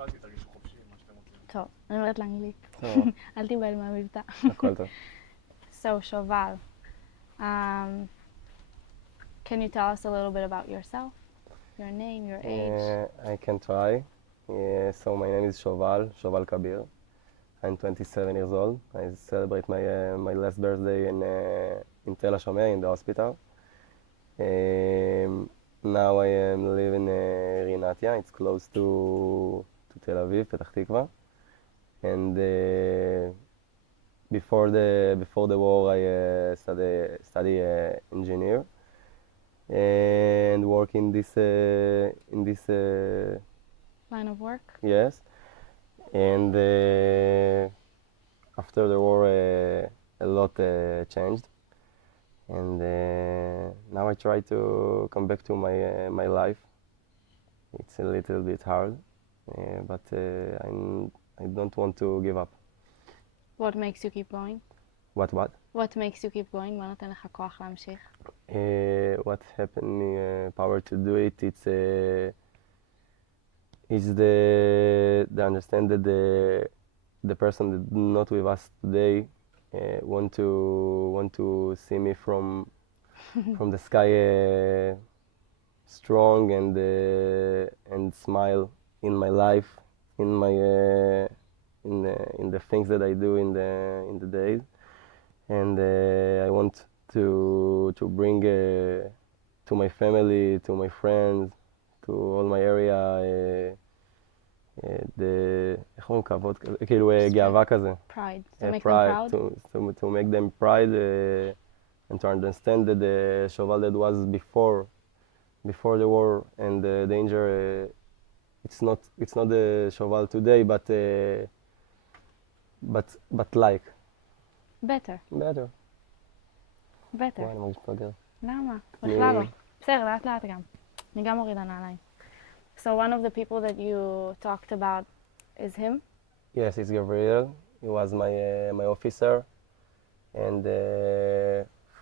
התחלתי, תרגישו חופשי, מה שאתם רוצים. טוב, אני אומרת לאנגלית. טוב, אל תיבהל מהמבטא. הכל טוב. So, Shoval, can you tell us a little bit about yourself? Your name, your age? I can try. So my name is Shoval Kabir. I'm 27 years old. I celebrate my last birthday in Tel HaShomer, in the hospital. Now I am living in Rinatia. It's close to Tel Aviv, Petach Tikva. And before the war, I study engineer and work in this Line of work? yes. And after the war, a lot changed. And now I try to come back to my life. It's a little bit hard, but I don't want to give up. What makes you keep going? What? What makes you keep going? מה נותן לך כוח להמשיך? What happened me power to do it? It's the understand that the person that not with us today want to see me from the sky strong and smile in my life, in my in the things that I do in the days, and I want to bring to my family, to my friends, to all my area, איך אומרים כבוד כזה, כאילו גאווה כזה. Pride. To make them proud? To make them pride and to understand that the Shoval that was before the war and the danger, it's not the Shoval today, but like. Better. Better. Better. וואי, אני מרגיש פגר. למה? בכלל לא. בסדר, לאט לאט גם. אני גם מורידה נעליים. So one of the people that you talked about is him? Yes, it's Gabriel. He was my officer, and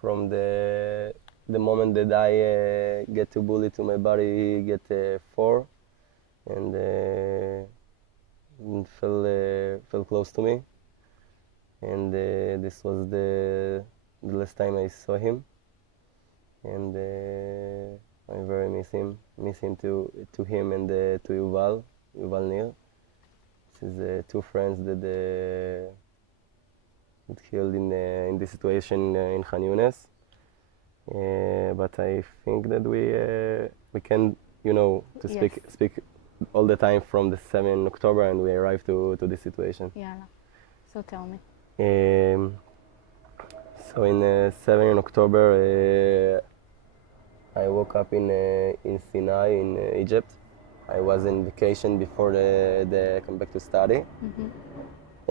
from the moment that I get to bullet to my body, he get 4, and fell close to me. And this was the last time I saw him, and I very miss him to him and to Yuval Nir. This is 2 friends that killed in this situation in Khan Yunis. But I think that we can, to speak all the time from the 7th October, and we arrived to this situation. יאללה. So tell me. So in 7th October, I woke up in Sinai in Egypt. I was in vacation before the come back to study,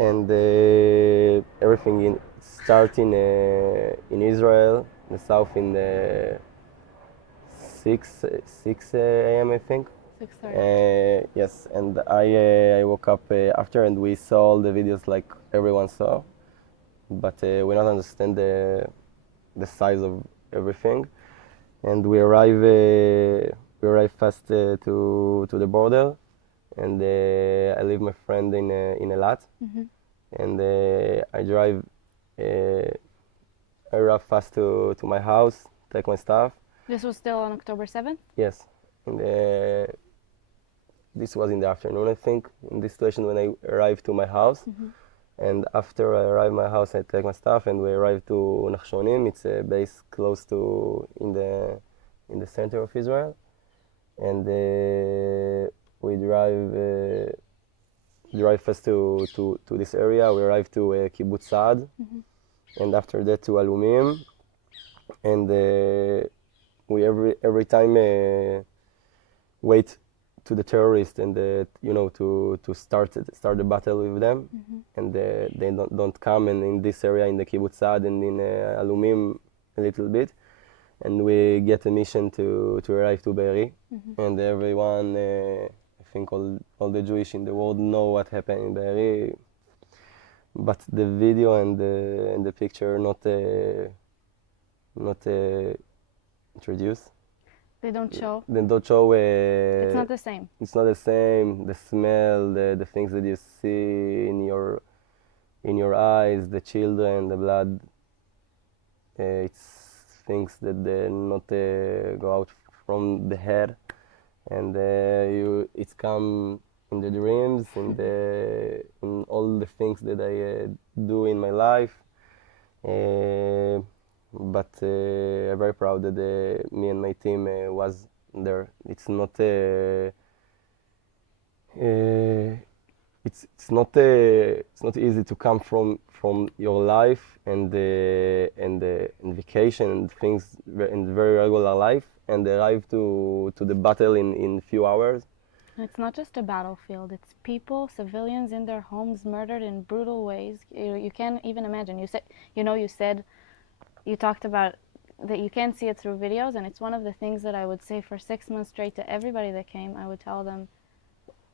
and everything starting in Israel, the south in the 6 a.m. I think. 6:30. Yes, and I woke up after, and we saw all the videos like everyone saw, but we don't understand the size of everything. And we arrive fast to the border, and I leave my friend in Elat, and I drive fast to my house, take my stuff. This was still on October 7th? Yes, and this was in the afternoon, I think, in this situation when I arrived to my house. And after I arrived my house, I take my stuff, and we arrived to Nachshonim. It's a base close to in the center of Israel, and we drive first to this area. We arrived to Kibbutz Saad, and after that to Alumim, and we every time wait to the terrorists and to start the battle with them, and they don't come. And in this area, in the Kibbutz Saad and in Alumim a little bit, and we get a mission to arrive to Be'eri, and everyone, I think all the Jewish in the world know what happened in Be'eri, but the video and the picture not introduced. They don't show. They don't show. It's not the same. It's not the same. The smell, the things that you see in your eyes, the children, the blood. It's things that not go out from the head, and it's come in the dreams, in all the things that I do in my life. But I'm very proud that me and my team was there. It's not it's not easy to come from your life and vacation and things in very regular life and arrive to the battle in few hours. It's not just a battlefield. It's people, civilians in their homes, murdered in brutal ways. You can't even imagine. You talked about that you can't see it through videos, and it's one of the things that I would say for 6 months straight to everybody that came. I would tell them,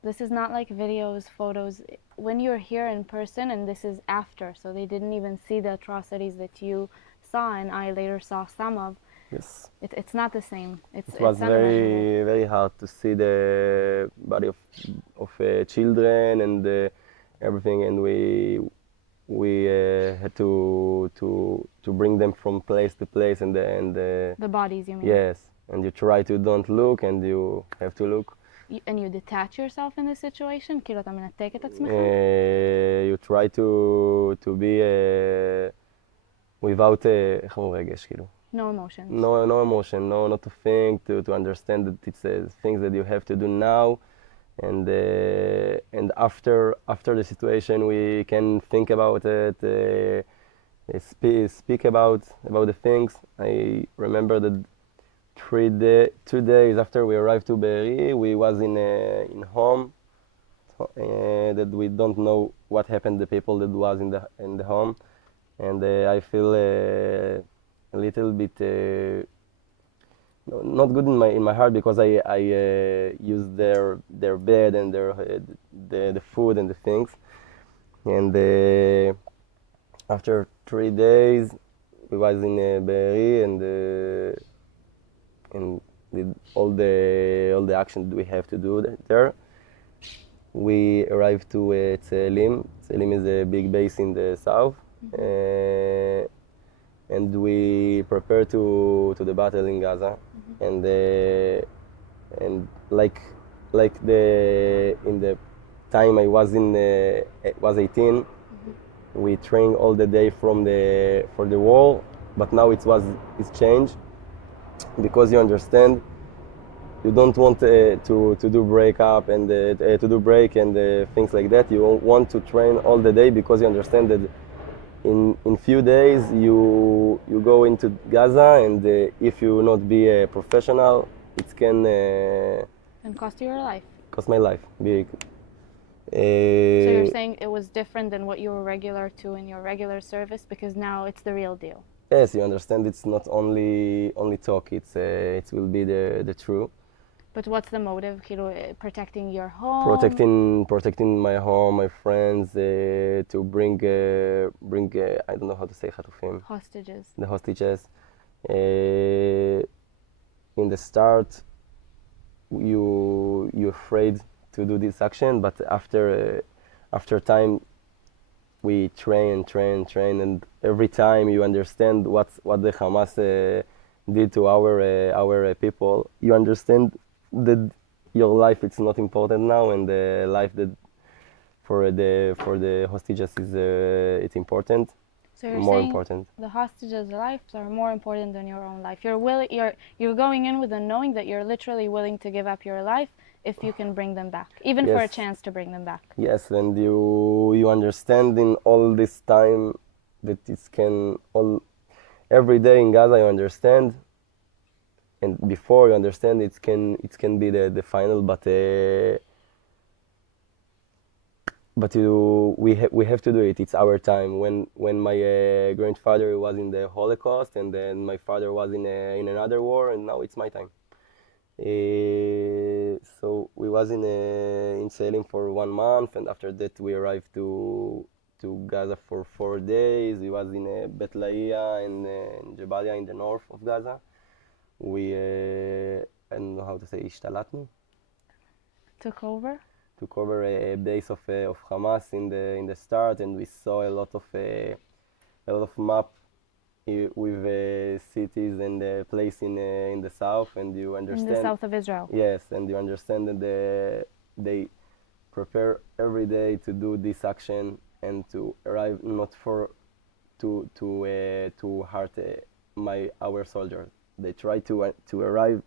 this is not like videos, photos. When you're here in person, and this is after, so they didn't even see the atrocities that you saw, and I later saw some of. Yes. It's not the same. It was very, very hard to see the body of children and everything, and we had to bring them from place to place, and the bodies, you mean? Yes, and you try to don't look, and you have to look. And you detach yourself in the situation? כאילו אתה מנתק את עצמך? You try to be without איך אומרים רגש, כאילו. No emotions. No emotion, not to think, to understand that it's things that you have to do now, and after the situation we can think about it, speak about the things. I remember that 2 days after we arrived to Be'eri, we was in home, that we don't know what happened to the people that was in the home, and I feel a little bit not good in my heart, because I used their bed and the food and the things, and after 3 days we was in Be'eri and did all the action that we have to do there. We arrived to Tselim. Tselim is a big base in the south. Mm-hmm. And we prepare to the battle in Gaza, mm-hmm. and like in the time I was 18, mm-hmm. we trained all the day for the war, but now it's changed, because you understand you don't want to do break up and to do break and things like that. You want to train all the day, because you understand that in few days you go into Gaza, and if you not be a professional, it can cost you your life. Cost my life. Big. So you're saying it was different than what you were regular to in your regular service, because now it's the real deal. Yes, you understand. It's not only talk. It will be the true. But what's the motive? Protecting your home? Protecting my home, my friends, to bring I don't know how to say חטופים. Hostages. The hostages. In the start, you afraid to do this action, but after time, we train, and every time you understand what the Hamas did to our people. You understand that your life it's not important now, and the life that for the hostages is it's important. So you're more saying important. The hostages' lives are more important than your own life. You're going in with the knowing that you're literally willing to give up your life if you can bring them back, even for a chance to bring them back. Yes, and you understand in all this time that every day in Gaza you understand, and before you understand it can be the final, but we have to do it. It's our time. When my grandfather was in the Holocaust, and then my father was in another war, and now it's my time. So we was in Tselim for 1 month, and after that we arrived to Gaza for 4 days. We was in Bet Laia and in Jabalia in the north of Gaza. We I don't know how to say, השתלטנו, Took over? to cover a base of Hamas in the start, and we saw a lot of map with cities and place in the south, and you understand. In the south of Israel. Yes, and you understand that they prepare every day to do this action and to arrive not for to hurt our soldiers. They try to arrive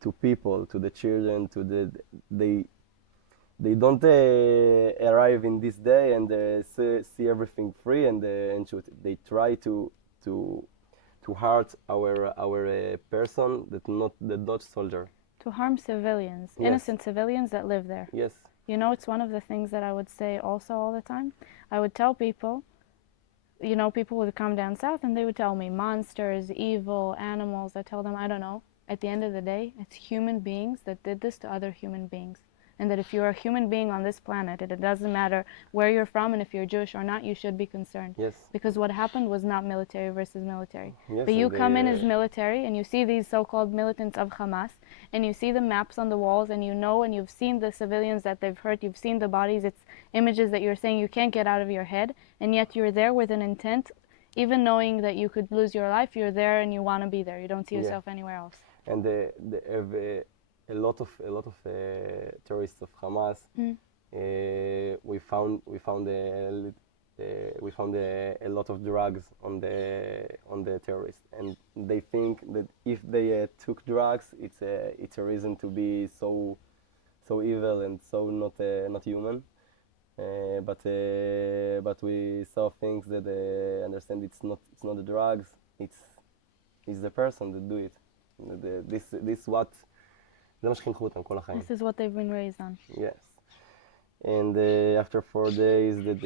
to people, to the children, to the they don't arrive in this day and see everything free and shoot. They try to hurt our person that not soldier. To harm civilians, Yes. innocent civilians that live there. Yes. You know, it's one of the things that I would say also all the time. I would tell people, you know, people would come down south and they would tell me monsters, evil, animals. I tell them, I don't know. At the end of the day, it's human beings that did this to other human beings. And that if you're a human being on this planet, it doesn't matter where you're from and if you're Jewish or not, you should be concerned. Yes. Because what happened was not military versus military. Yes, But you and come in as military and you see these so-called militants of Hamas and you see the maps on the walls and you know and you've seen the civilians that they've hurt, you've seen the bodies, it's images that you're saying you can't get out of your head, and yet you're there with an intent, even knowing that you could lose your life, you're there and you want to be there. You don't see yourself anywhere else. And they have a lot of terrorists of Hamas. We found a lot of drugs on the terrorists, and they think that if they took drugs, it's a reason to be so evil and so not human. But we saw things that understand it's not the drugs, it's the person that do it. זה מה שחינכו אותם כל החיים. This is what they've been raised on. Yes. And after 4 days that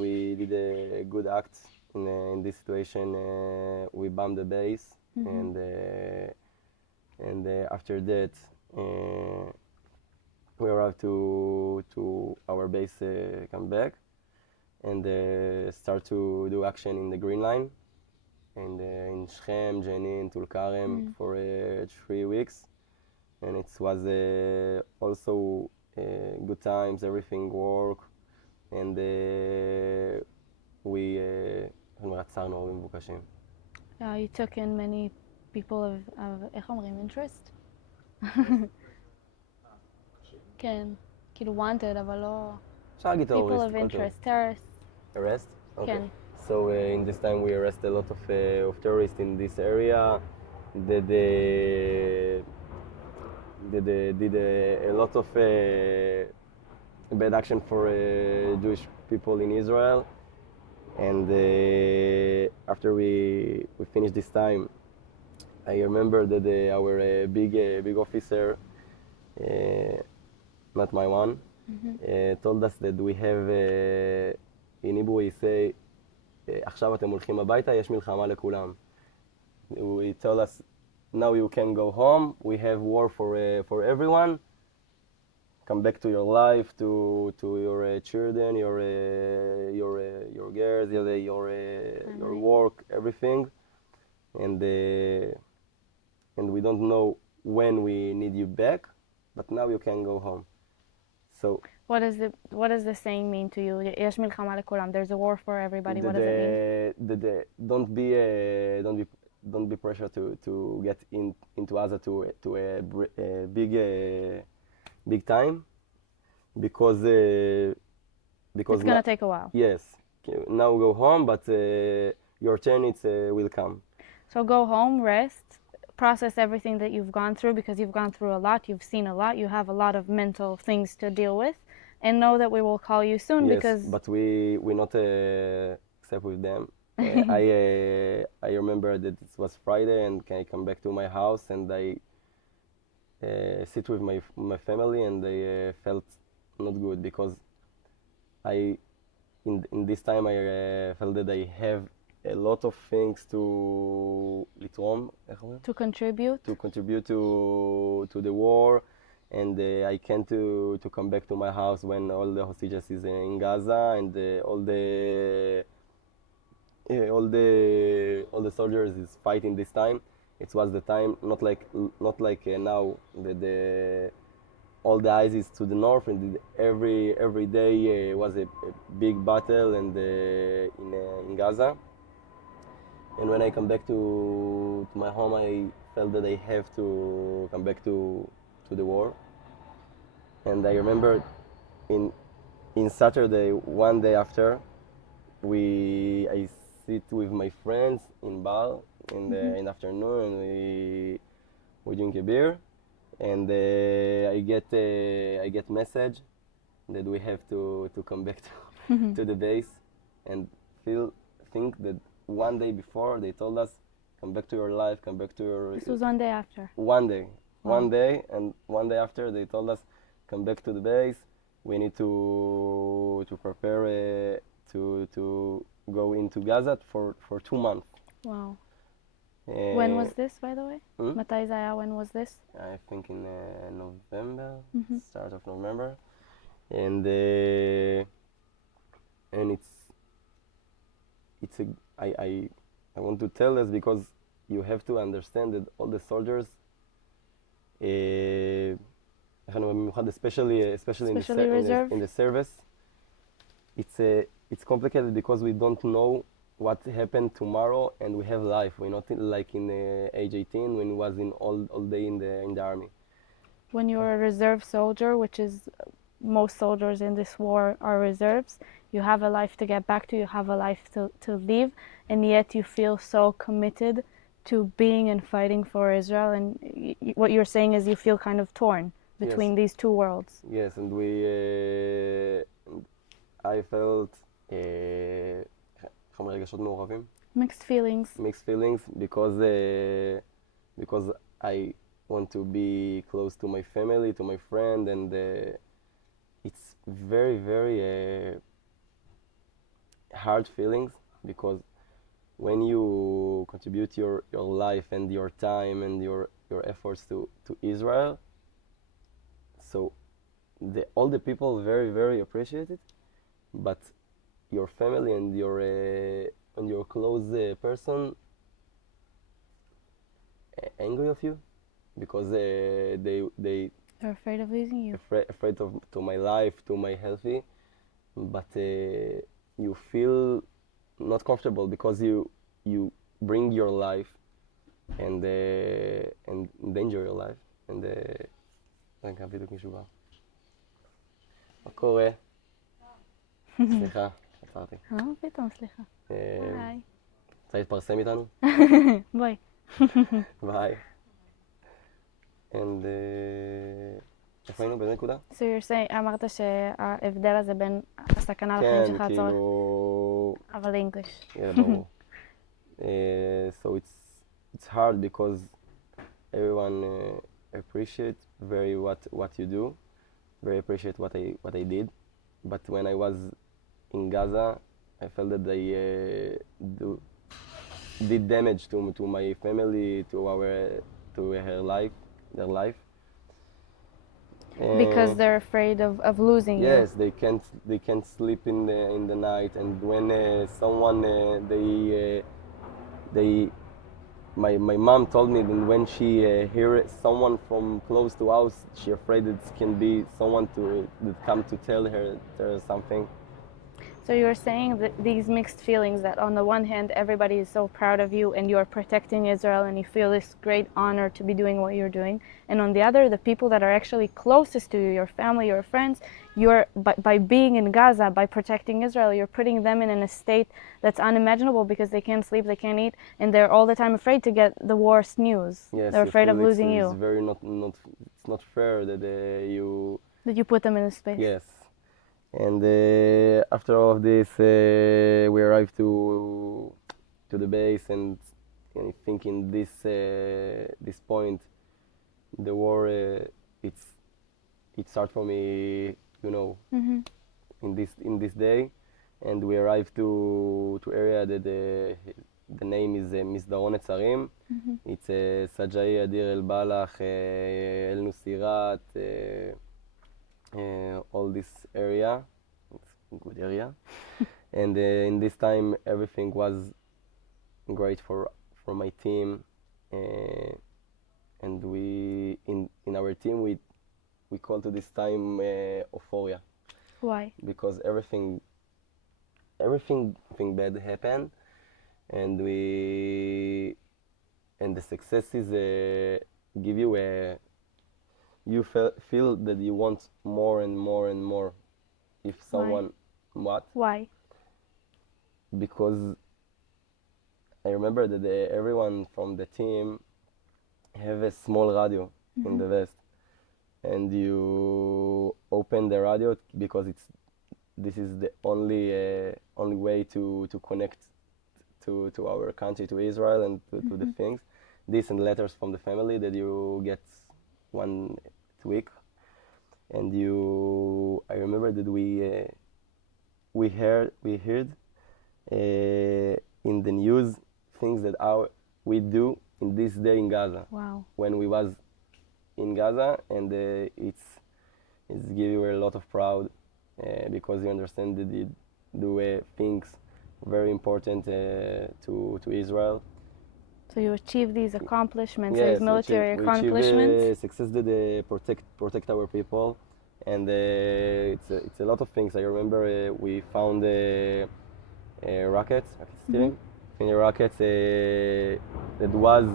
we did a good act in this situation, we bombed the base, and after that we arrived to our base, come back, and start to do action in the Green Line, and in Shechem, Jenin, Tulkarem for 3 weeks. And it was also good times, everything worked, and we עצרנו הורים מבוקשים. You took in many people of איך אומרים, interest? כן, כאילו wanted, אבל לא... אפשר להגיד People טרוריסט. of interest, terrorists. Arrest? Okay. כן. So in this time we arrested a lot of terrorists in this area. Did a lot of bad action for Jewish people in Israel, and after we finished this time, I remember that our big officer, not my one, told us that we have, in Hebrew we say, עכשיו אתם הולכים הביתה, יש מלחמה לכולם. He told us, now you can go home. We have war for everyone. Come back to your life, to your children, your girls, your work, everything. And we don't know when we need you back, but now you can go home. So What does the saying mean to you? יש מלחמה לכולם. There's a war for everybody. What does it mean? Don't be pressured to get into Gaza to a big time, because It's gonna take a while. Yes, now go home, but your turn will come. So go home, rest, process everything that you've gone through, because you've gone through a lot, you've seen a lot, you have a lot of mental things to deal with, and know that we will call you soon. Yes, because but we not accept with them. I remember that it was Friday, and I come back to my house, and I sit with my family, and they felt not good, because in this time I felt that I have a lot of things to לתרום, איך אומרים? to contribute. To contribute to the war, and I can't to come back to my house when all the hostages is in Gaza, and all the soldiers is fighting this time, it was the time not like now that all the eyes is to the north, and every day was a big battle and in Gaza. And when I come back to my home, I felt that I have to come back to the war. And I remember in Saturday, one day after, I sit with my friends in bar in the afternoon, and we drink a beer, and I get message that we have to come back to the base, and think that one day before they told us, come back to your life, come back to your. This was one day after. One day, Wow. one day, and one day after they told us, come back to the base. We need to prepare to go into Gaza for 2 months. Wow. When was Uh, this, by the way? Hmm? מתי זה היה? When was this? I think in November, Mhm. start of November, and it's a I want to tell this because you have to understand that all the soldiers, במיוחד especially Reserve? in the service, it's complicated because we don't know what happened tomorrow, and we have life. We're not like in age 18 when we was in all day in the army. When you're a reserve soldier, which is most soldiers in this war are reserves, you have a life to get back to, you have a life to live, and yet you feel so committed to being and fighting for Israel. And what you're saying is you feel kind of torn between these two worlds. Yes, and I felt רגשות מעורבים. Mixed feelings. Mixed feelings because I want to be close to my family, to my friend, and it's very, very hard feelings, because when you contribute your life and your time and your efforts to Israel, so all the people very, very appreciate it, but your family and your close person angry of you, because They're afraid of losing you. afraid of to my life, to my healthy, but you feel not comfortable because you bring your life and endanger your life, and רגע, בדיוק מישהו בא. מה קורה? סליחה, עצרתי. פתאום, סליחה. ביי. רוצה להתפרסם איתנו? ביי. ביי. And איפה היינו? באיזה נקודה? So you're saying, אמרת שההבדל הזה בין הסכנה לחיים שלך כן, הצורך, כאילו... אבל לאנגליש. Yeah, ברור. So it's hard because everyone appreciate very what you do, very appreciate what I did, but when I was in Gaza, I felt that I did damage to my family, to their life. Because they're afraid of losing you. Yes, they can't sleep in the night, and when someone my mom told me that when she hear someone from close to us, she afraid it can be someone that come to tell her there's something. So you're saying that these mixed feelings, that on the one hand everybody is so proud of you and you're protecting Israel and you feel this great honor to be doing what you're doing, and on the other, the people that are actually closest to you, your family, your friends, you're by being in Gaza, by protecting Israel, you're putting them in a state that's unimaginable because they can't sleep, they can't eat, and they're all the time afraid to get the worst news. Yes, they're afraid of losing you. It's very it's not fair that you put them in this space. Yes. And after all of this, we arrived to the base, and I think in this point, the war it started for me, Mm-hmm. in this day, and we arrived to area that the name is מסדרון נצרים. Mm-hmm. It's סג'אעיה, דיר אל בלח, אל נוסירת. All this area, it's a good area, and in this time everything was great for my team. uh, and we in our team we call to this time euphoria Why? because everything bad happened, and we and the successes give you a you feel that you want more and more and more. If someone what Why? because I remember that everyone from the team have a small radio in the vest, and you open the radio because this is the only way to connect to our country, to Israel, and to the things. This and letters from the family that you get one week, and I remember that we heard in the news things that we do in this day in Gaza. Wow. When we was in Gaza, and it's give you a lot of proud because you understand that you do things very important to Israel. So you achieve these accomplishments, Yes, these military accomplishments. success that protect our people, and it's a lot of things. I remember we found rockets, steering, rockets that was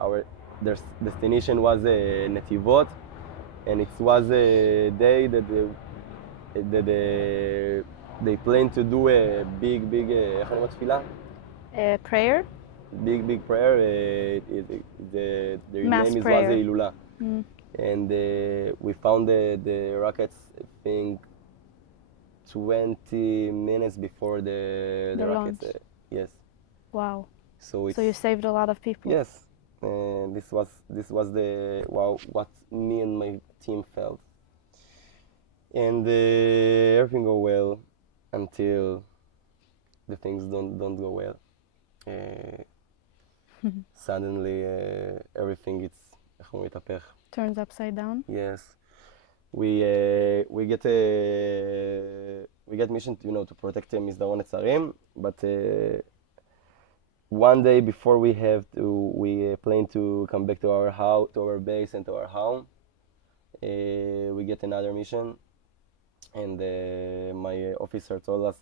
our their destination was Netivot, and it was a day that they planned to do a big איך אני אומר תפילה? Prayer? Big prayer. Their Mass name is prayer. was Hilula, and we found the rockets, I think 20 minutes before the The rockets. launch. Yes. Wow. So So you saved a lot of people. yes, this was the what me and my team felt, and everything go well until the things don't go well. Suddenly everything איך הוא מתהפך. Turns upside down. Yes, we get mission to protect מסדרון נצרים, but one day before we plan to come back to our house, to our base and to our home, we get another mission, and my officer told us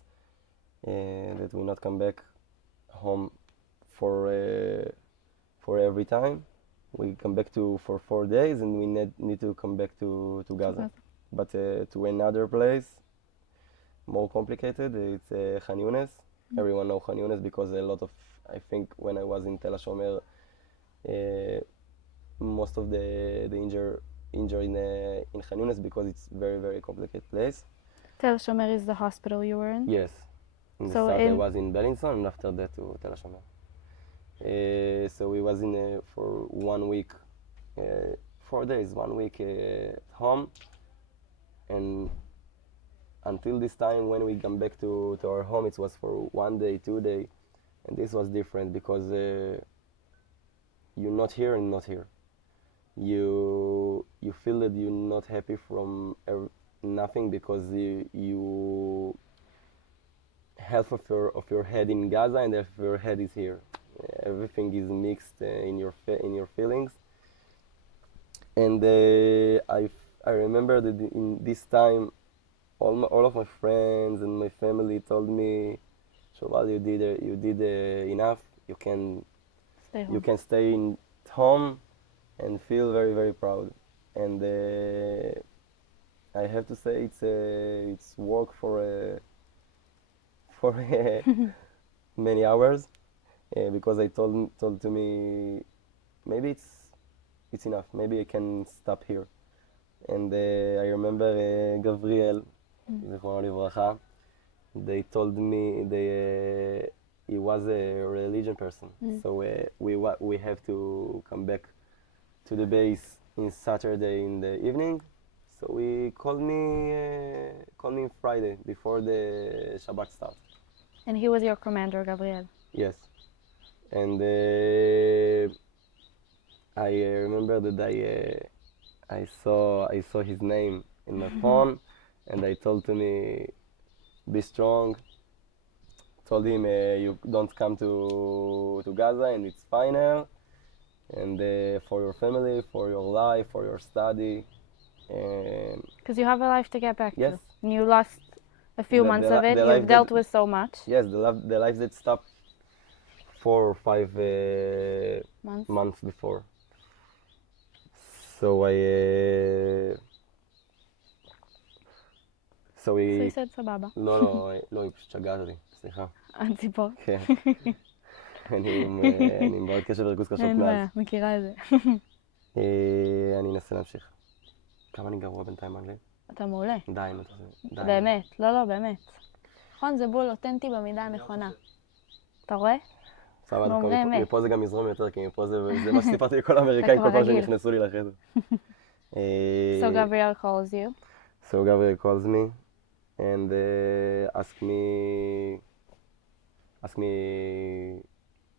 that we not come back home for every time. We come back for 4 days, and we need to come back to Gaza, but to another place, more complicated. It's Khan Yunis. Everyone know Khan Yunis because a lot of, I think when I was in Tel HaShomer, most of the injured in Khan Yunis because it's very complicated place. Tel Shomer is the hospital you were in? Yes. In the start I was in Bellinson, and after that to Tel HaShomer. So we was in for 1 week, 4 days, 1 week at home, and until this time when we come back to our home, it was for 1 day, 2 day, and this was different because you're not here and not here. You feel that you're not happy from nothing because you half of your head in Gaza and half of your head is here. Everything is mixed in your feelings, and I remember that in this time, all of my friends and my family told me, Shoval, you did enough. You can Stay home. You can stay in home and feel very proud. And I have to say it's work for many hours because I told to me maybe it's enough. Maybe I can stop here. And I remember Gabriel, זיכרונו לברכה, they told me he was a religion person, so we have to come back to the base in Saturday in the evening. So we called me Friday before the Shabbat start. And he was your commander, Gabriel? Yes. And I remember that I saw his name in my phone, and I told to me, be strong. Told him you don't come to Gaza and it's final. and for your family, for your life, for your study. And Because you have a life to get back yes, to. And you lost a few months of it. You've dealt with so much. yes, the life that stopped 4 or 5 months before. So I so So he he said סבבה. לא, היא פשוט שגעת אותי, סליחה. הציפור. כן. אני עם בעיות קשב וריכוז קשות אין מאז. בעיה, מכירה את זה. אני אנסה להמשיך. כמה אני גרוע בינתיים באנגלית? אתה מעולה. די, די. באמת, לא, באמת. נכון, זה בול אותנטי במידה הנכונה. אתה רואה? סבבה, אומרי אמת. מפה זה גם יזרום יותר, כי מפה זה מה שסיפרתי לכל האמריקאים כל פעם שנכנסו לי לחדר. So Gabriel calls you. So Gabriel calls me and ask me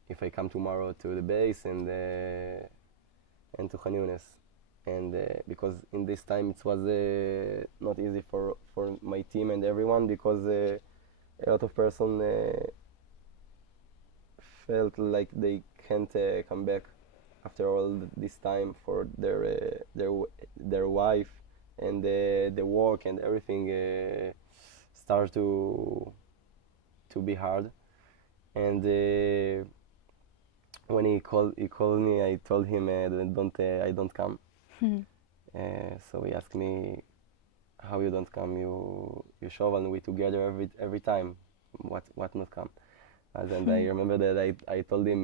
if I come tomorrow to the base and to Khan Younis. And because in this time it was not easy for my team and everyone, because a lot of person felt like they can't come back after all this time for their wife, and the work and everything start to be hard. And when he called me, I told him that I don't come. So he asked me, how you don't come? You Shoval and we together every time. What not come? And I remember that I told him,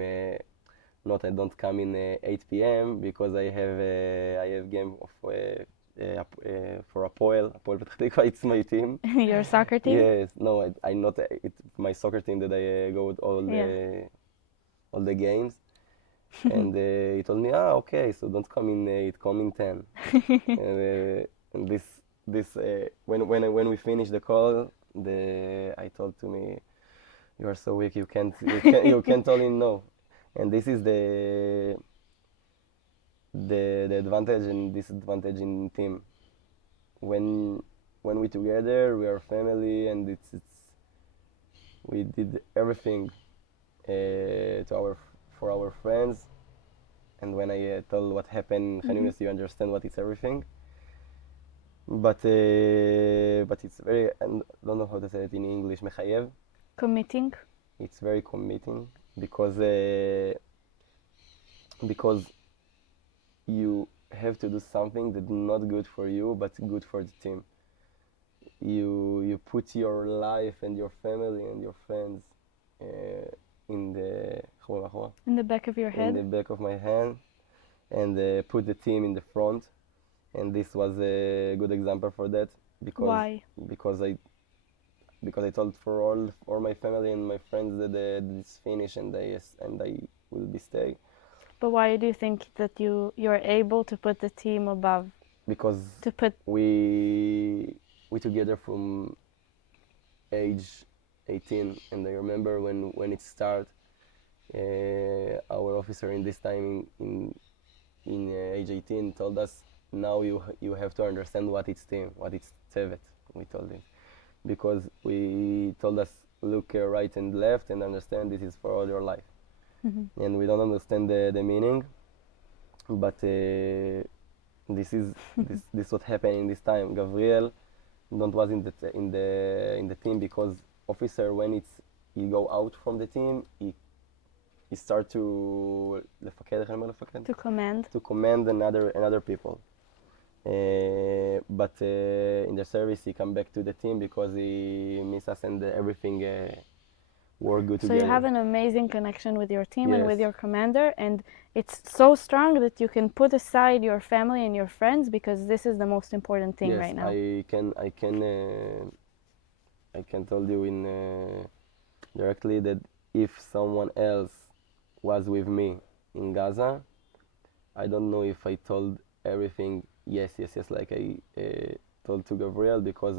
not I don't come in 8 p.m. because I have game of for Apoel Petach Tikva. It's my team. Your soccer team? Yes. No, I not it's my soccer team that I go with all the games. And he told me, okay, so don't come in 8, come in 10. And this when we finished the call, I told to me, you are so weak, you can't tell him no. And this is the advantage and disadvantage in team. When we together, we are family, and we did everything for our friends. And when I tell what happened in Khan Younis, you understand what it's everything. But it's very, I don't know how to say it in English, מחייב. Committing? It's very committing because you have to do something that's not good for you but good for the team. You put your life and your family and your friends in the back of your head? In the back of my hand, and put the team in the front. And this was a good example for that. Why? Because I told for all my family and my friends that it's finished and I will be stay. But why do you think that you're able to put the team above? Because we together from age 18, and I remember when it started, our officer in this time in age 18 told us, now you have to understand what it's team, what it's tevet. We told him. Because we told us, look right and left and understand this is for all your life. And we don't understand the meaning, but this what happened in this time. Gabriel was in the team because officer, when he go out from the team, he start to command another people. But in the service he come back to the team because he miss us and everything work good together. So you have an amazing connection with your team and Yes. with your commander, and it's so strong that you can put aside your family and your friends because this is the most important thing right now. I can tell you in directly that if someone else was with me in Gaza, I don't know if I told everything yes, like I told to Gabriel, because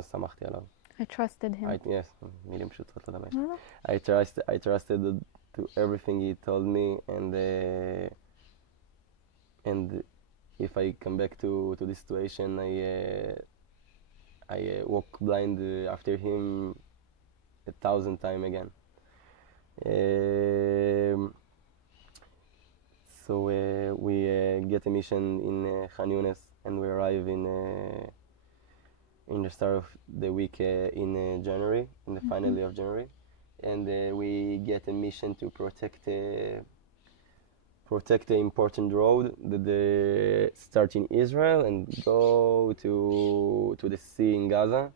סמכתי עליו. I trusted him. Yes, מילים פשוטות לדמש. I trusted to everything he told me, and if I come back to this situation, I walk blind after him 1,000 times again. So we get a mission in Khan Yunis, and we arrive in the start of the week in January, in the final day of January, and we get a mission to protect the important road that start in Israel and go to the sea in Gaza,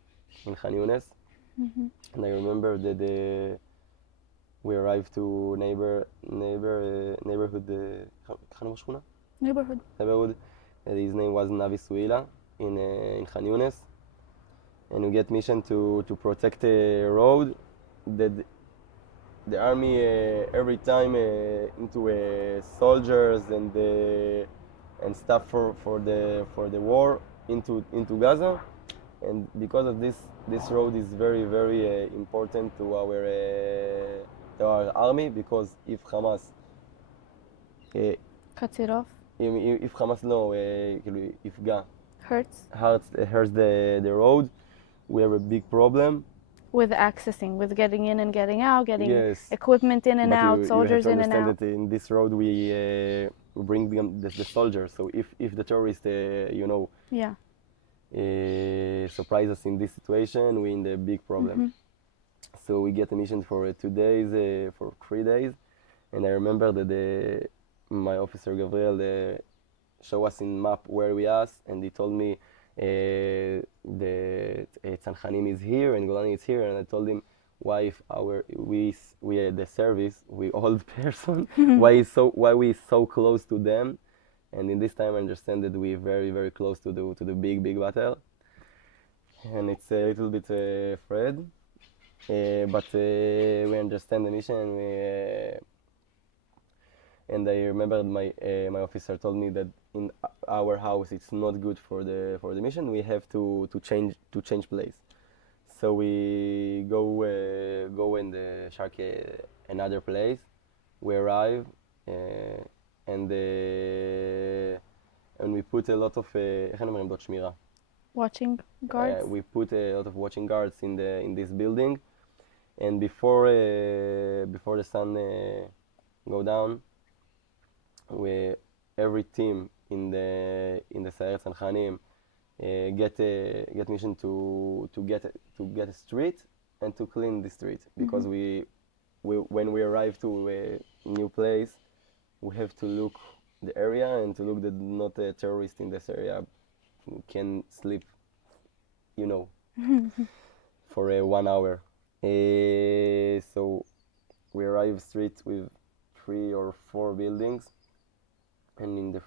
in Khan Yunis. And I remember that we arrived to neighborhood Neighborhood. neighborhood. His name was Navi Suila in Khan Yunis, and we get mission to protect the road that the army every time into soldiers and stuff for the war into Gaza, and because of this road is very important to our army, because if Hamas Cuts it off. if Hamas לא כאילו יפגע hurts the road, we have a big problem. With accessing, with getting in and getting out, getting Yes. equipment in and But out, soldiers you in have and to out. understand that in this road we bring the soldiers. So if the terrorists, Yeah. surprise us in this situation, we in the big problem. So we get a mission for 2 days, for 3 days, and I remember that my officer Gabriel show us in map where we are, and he told me that Tzanchanim is here and Golani is here, and I told him why if we the service, we old person, why we so close to them, and in this time I understand that we very close to the big battle, and it's a little bit afraid, but we understand the mission. And I remember my officer told me that in our house it's not good for the mission. We have to change place. So we go in the shark another place. We arrive and we put a lot of איך אני אומר עמדות שמירה? Watching guards. We put a lot of watching guards in this building, and before the sun go down, every team in the Sayeret Tzanchanim get mission to get a street and to clean the street, because when we arrive to a new place, we have to look the area and to look that not a terrorist in this area can sleep, for 1 hour. So we arrive street with 3 or 4 buildings, and in the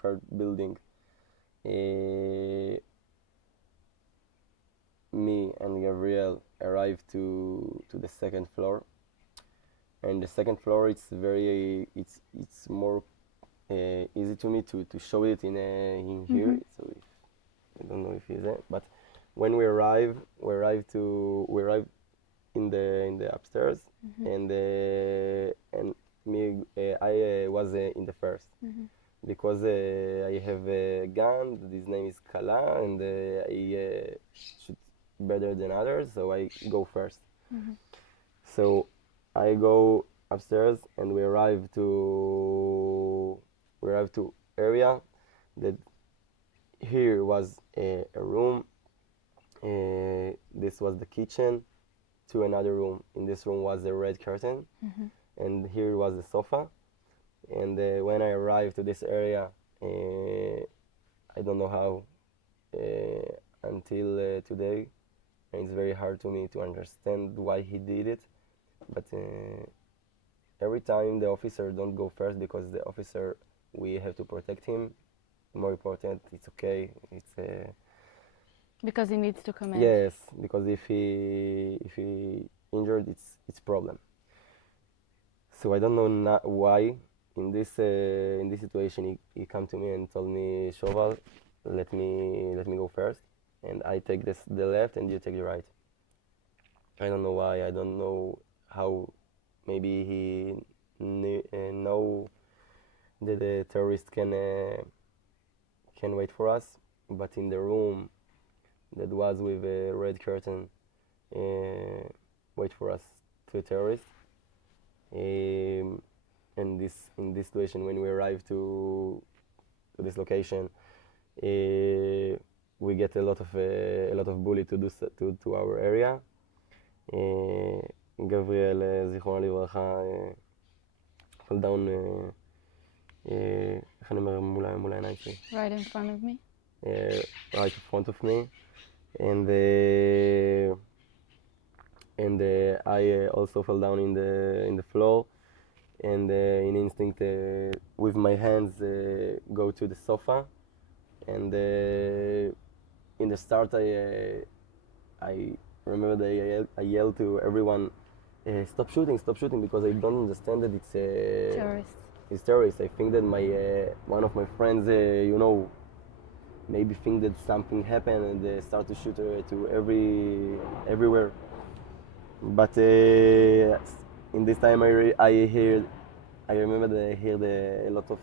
third building, me and Gabriel arrived to the second floor, and the second floor it's more easy to me to show it in here. So I don't know if it's there, but when we arrive in the upstairs, and me I was in the first, because I have a gun. His name is Kala, and I shoot better than others, so I go first. So I go upstairs, and we arrive to area that here was a room. This was the kitchen to another room. In this room was a red curtain, and here was the sofa. And when I arrived to this area, I don't know how, until today, and it's very hard to me to understand why he did it. But every time the officer don't go first, because the officer, we have to protect him. More important, it's okay. It's Because he needs to come in. yes, because if he injured, it's problem. So I don't know why in this situation he come to me and told me, Shoval, let me go first, and I take the left and you take the right. I don't know why. I don't know how. Maybe he know that the terrorist can wait for us, but in the room that was with a red curtain, wait for us, 2 terrorists. in this situation when we arrive to this location, we get a lot of bully to our area. גבריאל, זיכרונו לברכה, fell down, איך אני אומר, מול העיניים שלי? Right in front of me? Right in front of me. And I also fell down in the floor, and in instinct with my hands go to the sofa, and in the start I remember that I yelled to everyone, stop shooting, because I don't understand that it's Terrorists. It's terrorists. I think that my one of my friends, maybe think that something happened and they start to shoot to everywhere. But in this time I remember that I heard a lot of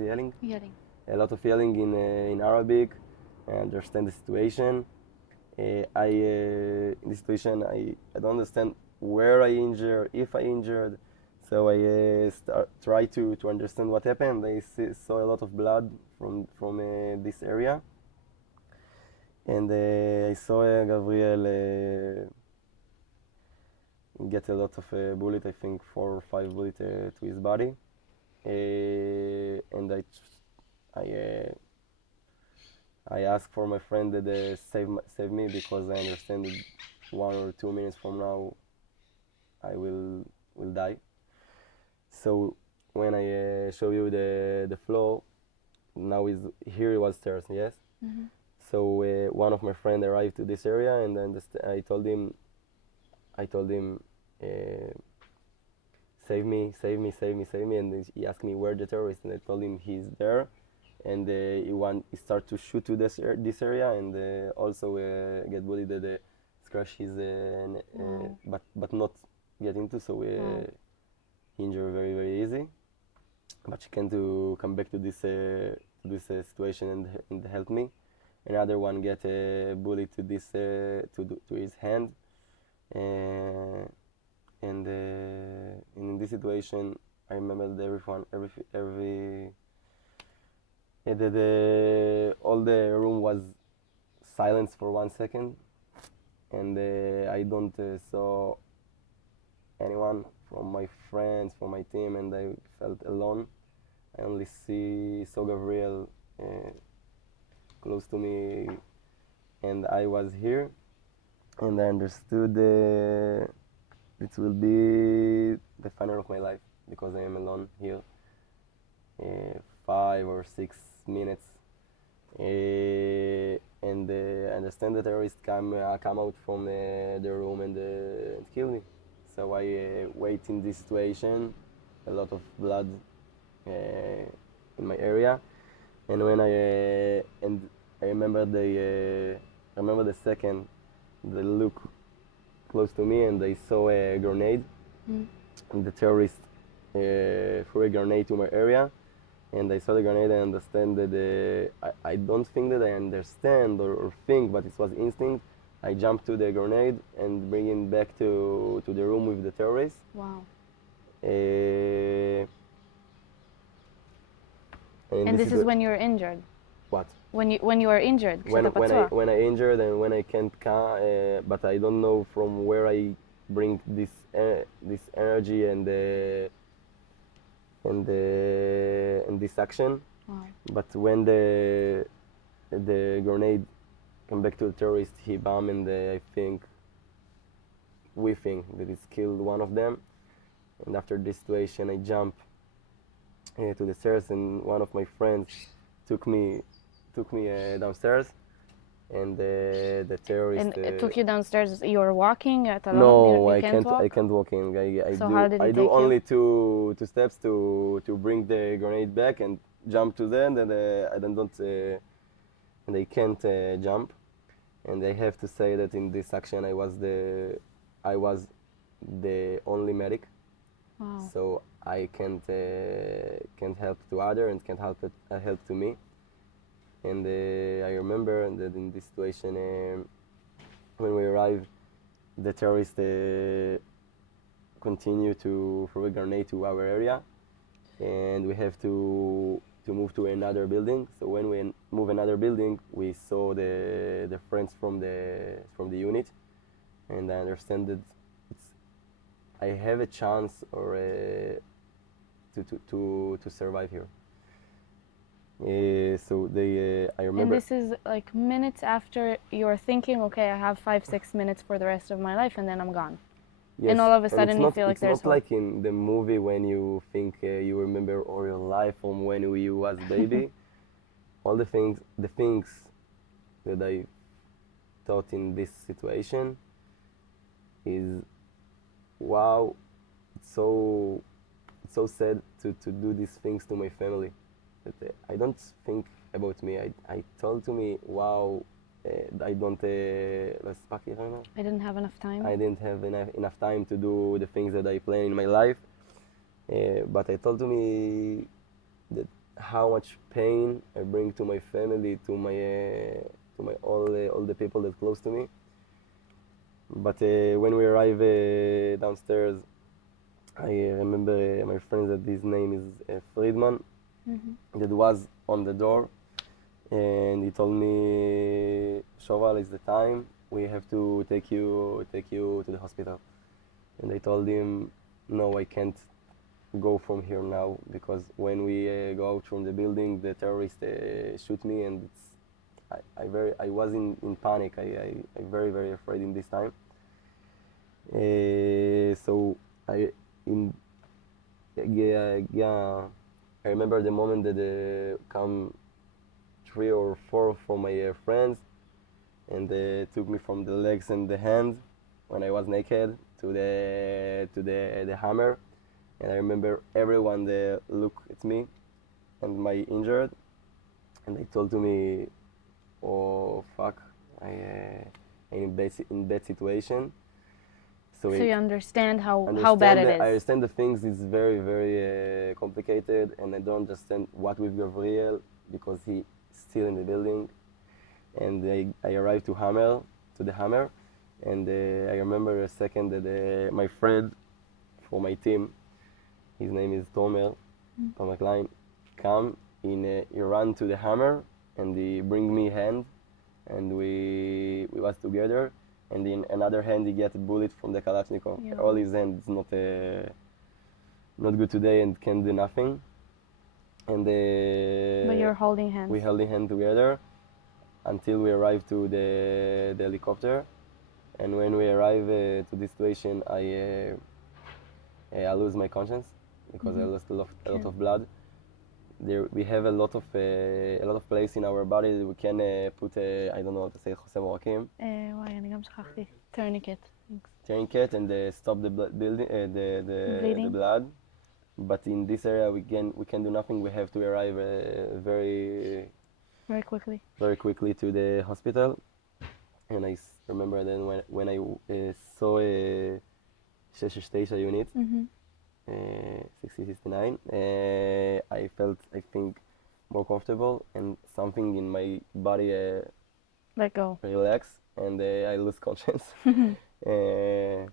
yelling. Yelling. A lot of yelling in Arabic. I understand the situation. In this situation I don't understand where I injured, if I injured. So I try to understand what happened. I saw a lot of blood from this area, and I saw Gabriel get a lot of bullet. I think 4 or 5 bullets to his body, and I asked for my friend that save me, because I understand that 1 or 2 minutes from now I will die. So when I show you the floor, now here was stairs, yes? Mm-hmm. So one of my friends arrived to this area, and then I told him, save me, and he asked me where the terrorist, and I told him he's there, and he started to shoot to this area, and also get bullied, scratch his, but not get into, so injured very, very easy. But she came to come back to this situation and help me. Another one get bullied to this to his hand, and in this situation I remember that all the room was silence for 1 second, and I don't saw anyone from my friends, from my team, and I felt alone. I only saw Gabriel close to me, and I was here, and I understood it will be the final of my life, because I am alone here. 5 or 6 minutes, and I understand the terrorists come out from the room and kill me. So I wait in this situation, a lot of blood in my area, and when I remember the second they look close to me, and they saw a grenade, and the terrorist threw a grenade to my area, and I saw the grenade. I understand that I don't think that I understand or think, but it was instinct. I jumped to the grenade and bring it back to the room with the terrorists. Wow. And this is when you were injured? What? When you were injured? When I injured, and when I can't but I don't know from where I bring this energy and this action. Wow. But when the grenade come back to the terrorist, he bombed, and we think that it's killed one of them. And after this situation, I jump to the stairs, and one of my friends took me downstairs, and the terrorist. And it took you downstairs. You were walking at alone. No, you I can't. Walk? I can't walking. So how did he I do take you? only two steps to bring the grenade back and jump to them, and I don't. And I can't jump, and I have to say that in this action I was the only medic. Wow. So I can't help to other, and can't help to me. And I remember that in this situation, when we arrived, the terrorist continue from Garnet to our area, and we have to move to another building. So when we move another building, we saw the friends from the unit, and I understand that I have a chance or to survive here. So I And remember. this is like minutes after you're thinking, okay, I have 5-6 minutes for the rest of my life, and then I'm gone. Yes, And all of a sudden it's you not, feel like it's there's not hope. like in the movie when you think you remember all your life from when you was baby. All the things that I thought in this situation is, wow, it's so sad to do these things to my family. That I don't think about me. I told to me, wow, I don't לא הספקתי לפעמים. I didn't have enough time. I didn't have enough time to do the things that I plan in my life. But I told to me that how much pain I bring to my family, to my all the people that close to me. But when we arrive downstairs, I remember my friend that his name is Friedman, that was on the door, and he told me, Shoval, it's the time. We have to take you to the hospital. And I told him, no, I can't go from here now, because when we go out from the building, the terrorists shoot me, and I was in panic. I very, very afraid in this time. So I remember the moment that come 3 or 4 from my friends, and they took me from the legs and the hands when I was naked to the hammer. And I remember everyone they look at me and my injured, and they told to me, oh fuck, I'm in bad situation. So you understand how bad it is. I understand the things is very, very complicated, and I don't understand what with Gabriel, because he's still in the building. And I arrived to the hammer, and I remember a second that my friend for my team, his name is Tomer Klein, come in. He ran to the hammer, and he bring me hand, and we was together. And in another hand, he get a bullet from the Kalashnikov. Yeah. All his hand is not good today and can do nothing. And But you're holding hands. we held the hand together until we arrived to the helicopter. And when we arrive to this situation, I lose my conscience because I lost a lot of blood. There we have a lot of place in our body that we can put I don't know how to say חוסם עורקים. וואי, אני גם שכחתי. Tourniquet. Tourniquet and stop the the blood. But in this area we can do nothing. We have to arrive very quickly to the hospital. And I remember then when I saw 669 unit. 6069, I felt, I think, more comfortable, and something in my body let go, relax, and I lose conscience.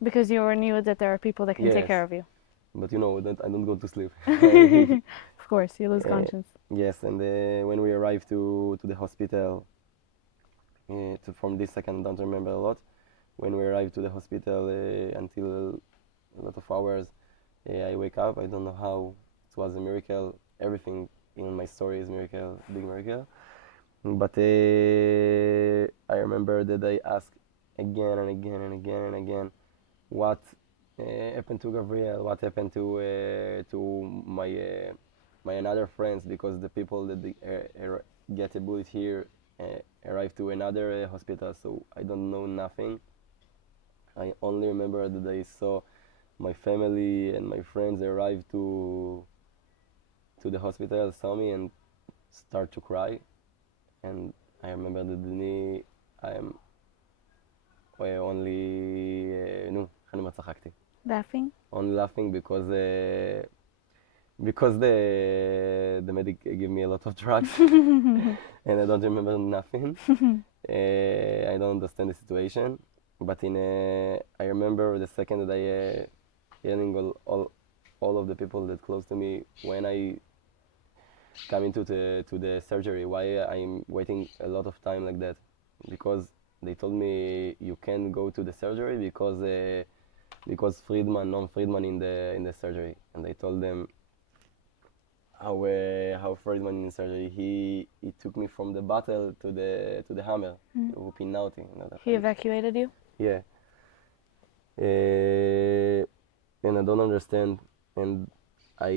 Because you knew that there are people that can take care of you. But you know that I don't go to sleep. Of course, you lose conscience. Yes, and when we arrived to the hospital, from this I don't remember a lot. When we arrived to the hospital, until a lot of hours, I wake up. I don't know how. It was a miracle. Everything in my story is miracle, big miracle. But I remember that I asked again and again and again and again, what happened to Gabriel? What happened to my another friends? Because the people that get a bullet here arrived to another hospital, so I don't know nothing. I only remember that I saw my family and my friends arrived to the hospital, saw me and start to cry. And I remember that I am only איך אני צחקתי? Laughing? Only laughing because the medic gave me a lot of drugs and I don't remember nothing. I don't understand the situation. But I remember the second that yelling all of the people that close to me when I come into the surgery. Why I'm waiting a lot of time like that? Because they told me you can't go to the surgery because Friedman, non-Friedman in the surgery, and I told them how Friedman in surgery he took me from the battle to the hammer, to Pinauti. You know, that He evacuated you? yeah. And I don't understand, and I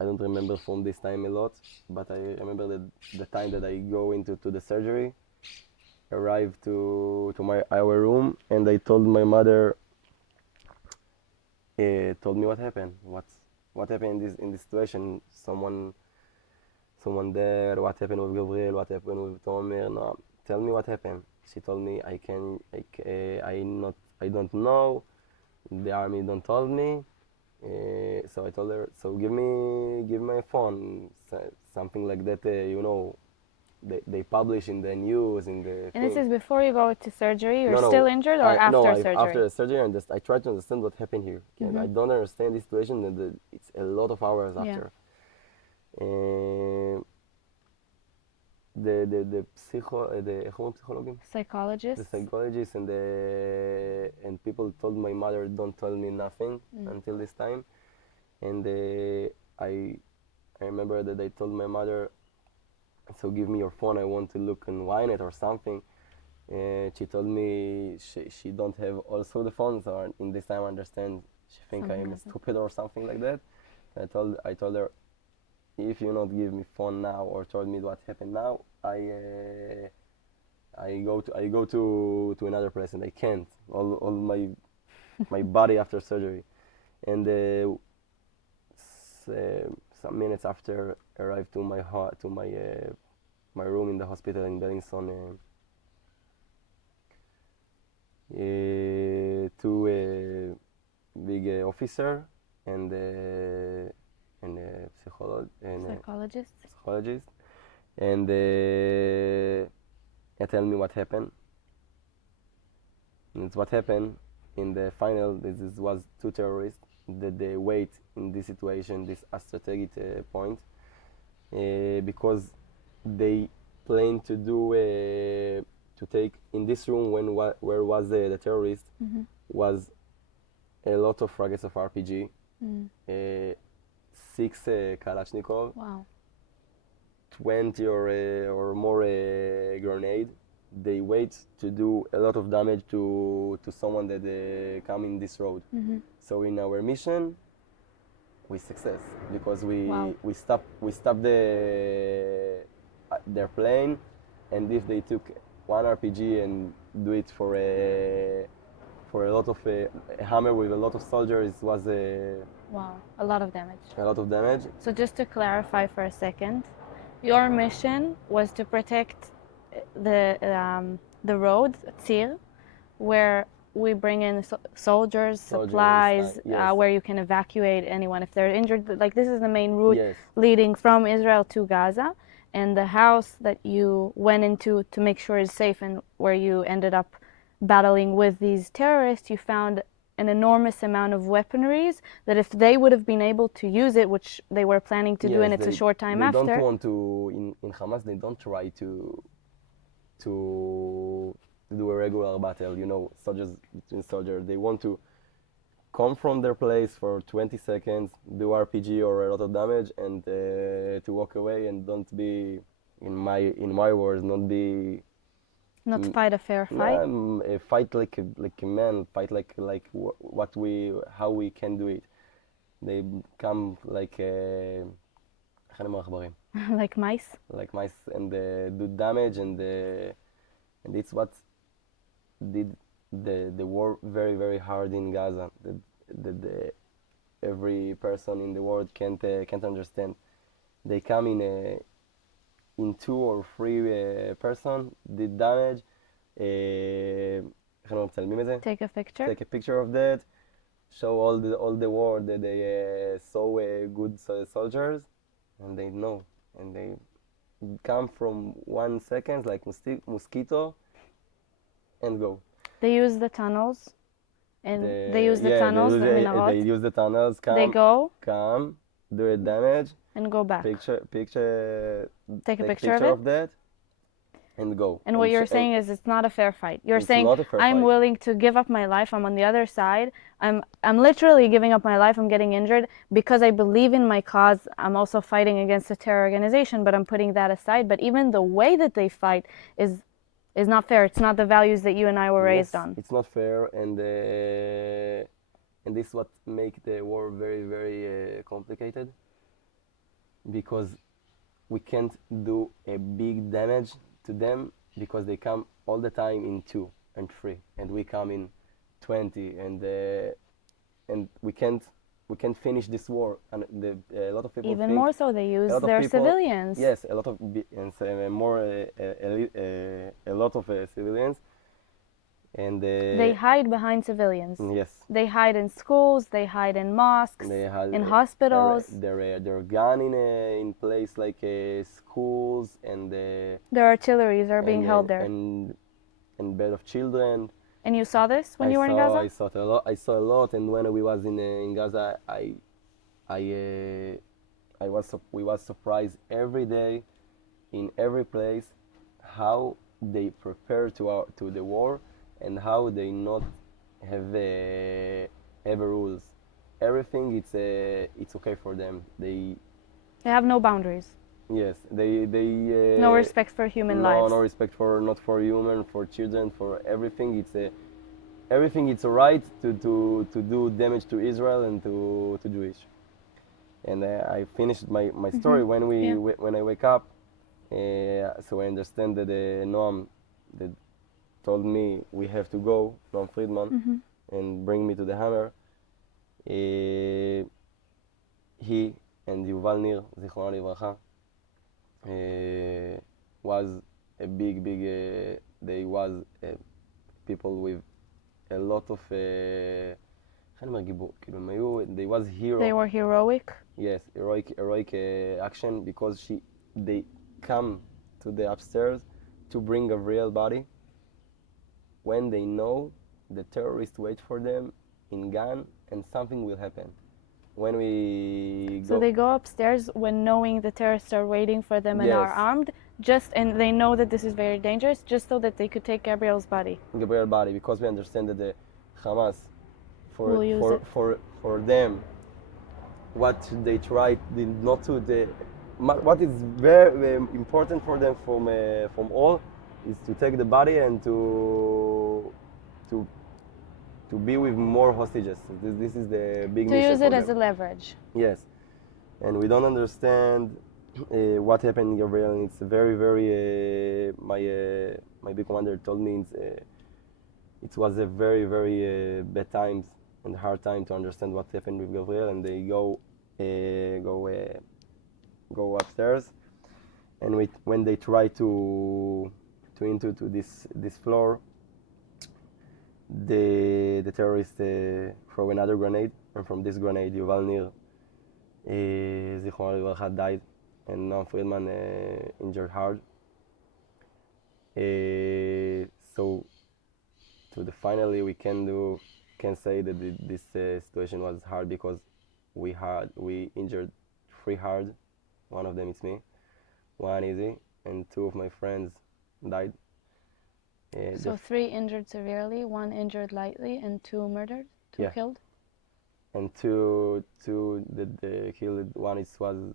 don't remember from this time a lot, but I remember that the time that I go into to the surgery, arrived to our room, and I told my mother, told me what happened, what happened in this situation, someone there, what happened with Gabriel, what happened with Tomer, no, tell me what happened. She told me I don't know, the army don't told me. So I told her, so give me my phone, something like that. You know, they publish in the news in the And this thing. is before you go to surgery? You're No, still injured, or after surgery? After the surgery, and just I try to understand what happened here. Okay? I don't understand this situation, and it's a lot of hours Yeah. after. איך אומרים פסיכולוגים? The Psychologists? psychologists and people told my mother don't tell me nothing until this time, and I remember that I told my mother, so give me your phone, I want to look on Ynet or something. She told me she don't have also the phone, so in this time I understand she think I am stupid or something like that. I told her, if you not give me phone now or told me what happened now, I go to another place, and I can't. All my body after surgery, and some minutes after arrived to my room in the hospital in Bellinson. Two big officer and Psychologists? psychologist, and tell me what happened. And it's what happened in the final. This was two terrorists that they wait in this situation, this strategic point, because they plan to do to take in this room where was the terrorist was a lot of fragments of RPG, 6 Kalashnikov, Wow. 20 or more grenade. They wait to do a lot of damage to someone that come in this road. So in our mission, we success because we stop their plane, and if they took one RPG and do it for a lot of a hammer with a lot of soldiers, it was Wow, a lot of damage. a lot of damage. So just to clarify for a second, your mission was to protect the road, Tzir, where we bring in soldiers, supplies, yes. where you can evacuate anyone if they're injured. Like, this is the main route Yes. leading from Israel to Gaza. And the house that you went into to make sure is safe, and where you ended up battling with these terrorists, you found an enormous amount of weaponries that if they would have been able to use it, which they were planning to do, and it's a short time they after. They don't want to, in Hamas, they don't try to do a regular battle, you know, soldiers between soldiers. They want to come from their place for 20 seconds, do RPG or a lot of damage, and to walk away, and don't be, in my words, not fight a fair fight. Fight like a man, fight like how we can do it. They come like like mice. Like mice, and do damage, and it's what did the war very, very hard in Gaza. That every person in the world can't understand. They come in 2 or 3 person, did damage. Take a picture. Take a picture of that. Show all the world that they saw good soldiers, and they know, and they come from 1 second like mosquito and go. They use the tunnels And they use the tunnels, the they minarot. use the tunnels, They go come, do a damage, and go back. take a picture of it. of that, and go. And what you're saying is it's not a fair fight. You're It's saying not a fair I'm fight. willing to give up my life. I'm on the other side. I'm literally giving up my life. I'm getting injured because I believe in my cause. I'm also fighting against a terror organization, but I'm putting that aside. But even the way that they fight is not fair. It's not the values that you and I were raised on. It's not fair, and this is what make the war very, very complicated, because we can't do a big damage to them because they come all the time in 2 and 3, and we come in 20, and we can't finish this war. And a lot of people Even think, more so, they use their civilians. Yes, a lot of a lot of civilians, and they hide behind civilians. Yes. They hide in schools. They hide in mosques. They had in hospitals. Their gun in place like schools, and their artilleries are being held there. And bed of children. And you saw this when you were in Gaza? I saw a lot, and when we was in Gaza, we was surprised every day, in every place, how they prepare to the war, and how they not have rules. Everything it's okay for them. They have no boundaries. Yes, no respect for human lives. No respect for, not for human, for children, for everything. Everything it's alright to do damage to Israel and to Jewish. And I finished my story when when I wake up. So I understand that Noam that told me we have to go, Noam Friedman, and bring me to the hammer. He and Yuval Nir, Zichrono Livracha, was a big, they was people with a lot of, they was hero. They were heroic? Yes, heroic action, because they come to the upstairs to bring a real body when they know the terrorists wait for them in gun and something will happen. When we So they go upstairs when knowing the terrorists are waiting for them and are armed, and they know that this is very dangerous, just so that they could take Gabriel's body. Gabriel's body, because we understand that the Hamas, for them, what they tried not to what is very important for them from all is to take the body and to be with more hostages. This is the big mission. To use it as a leverage. Yes, and we don't understand what happened in Gabriel. And it's very, very. My big commander told me it was a very, very bad times and hard time to understand what happened with Gabriel. And they go upstairs, and when they try to into this floor, the terrorists throw another grenade, and from this grenade, Yuval Nir, Zichrono Livracha, died, and Noam Friedman injured hard. So, finally, we can say that this situation was hard, because we injured 3 hard. One of them is me, 1 easy, and 2 of my friends died. So 3 injured severely, 1 injured lightly, and 2 murdered, 2 killed? And 2 that killed. One was,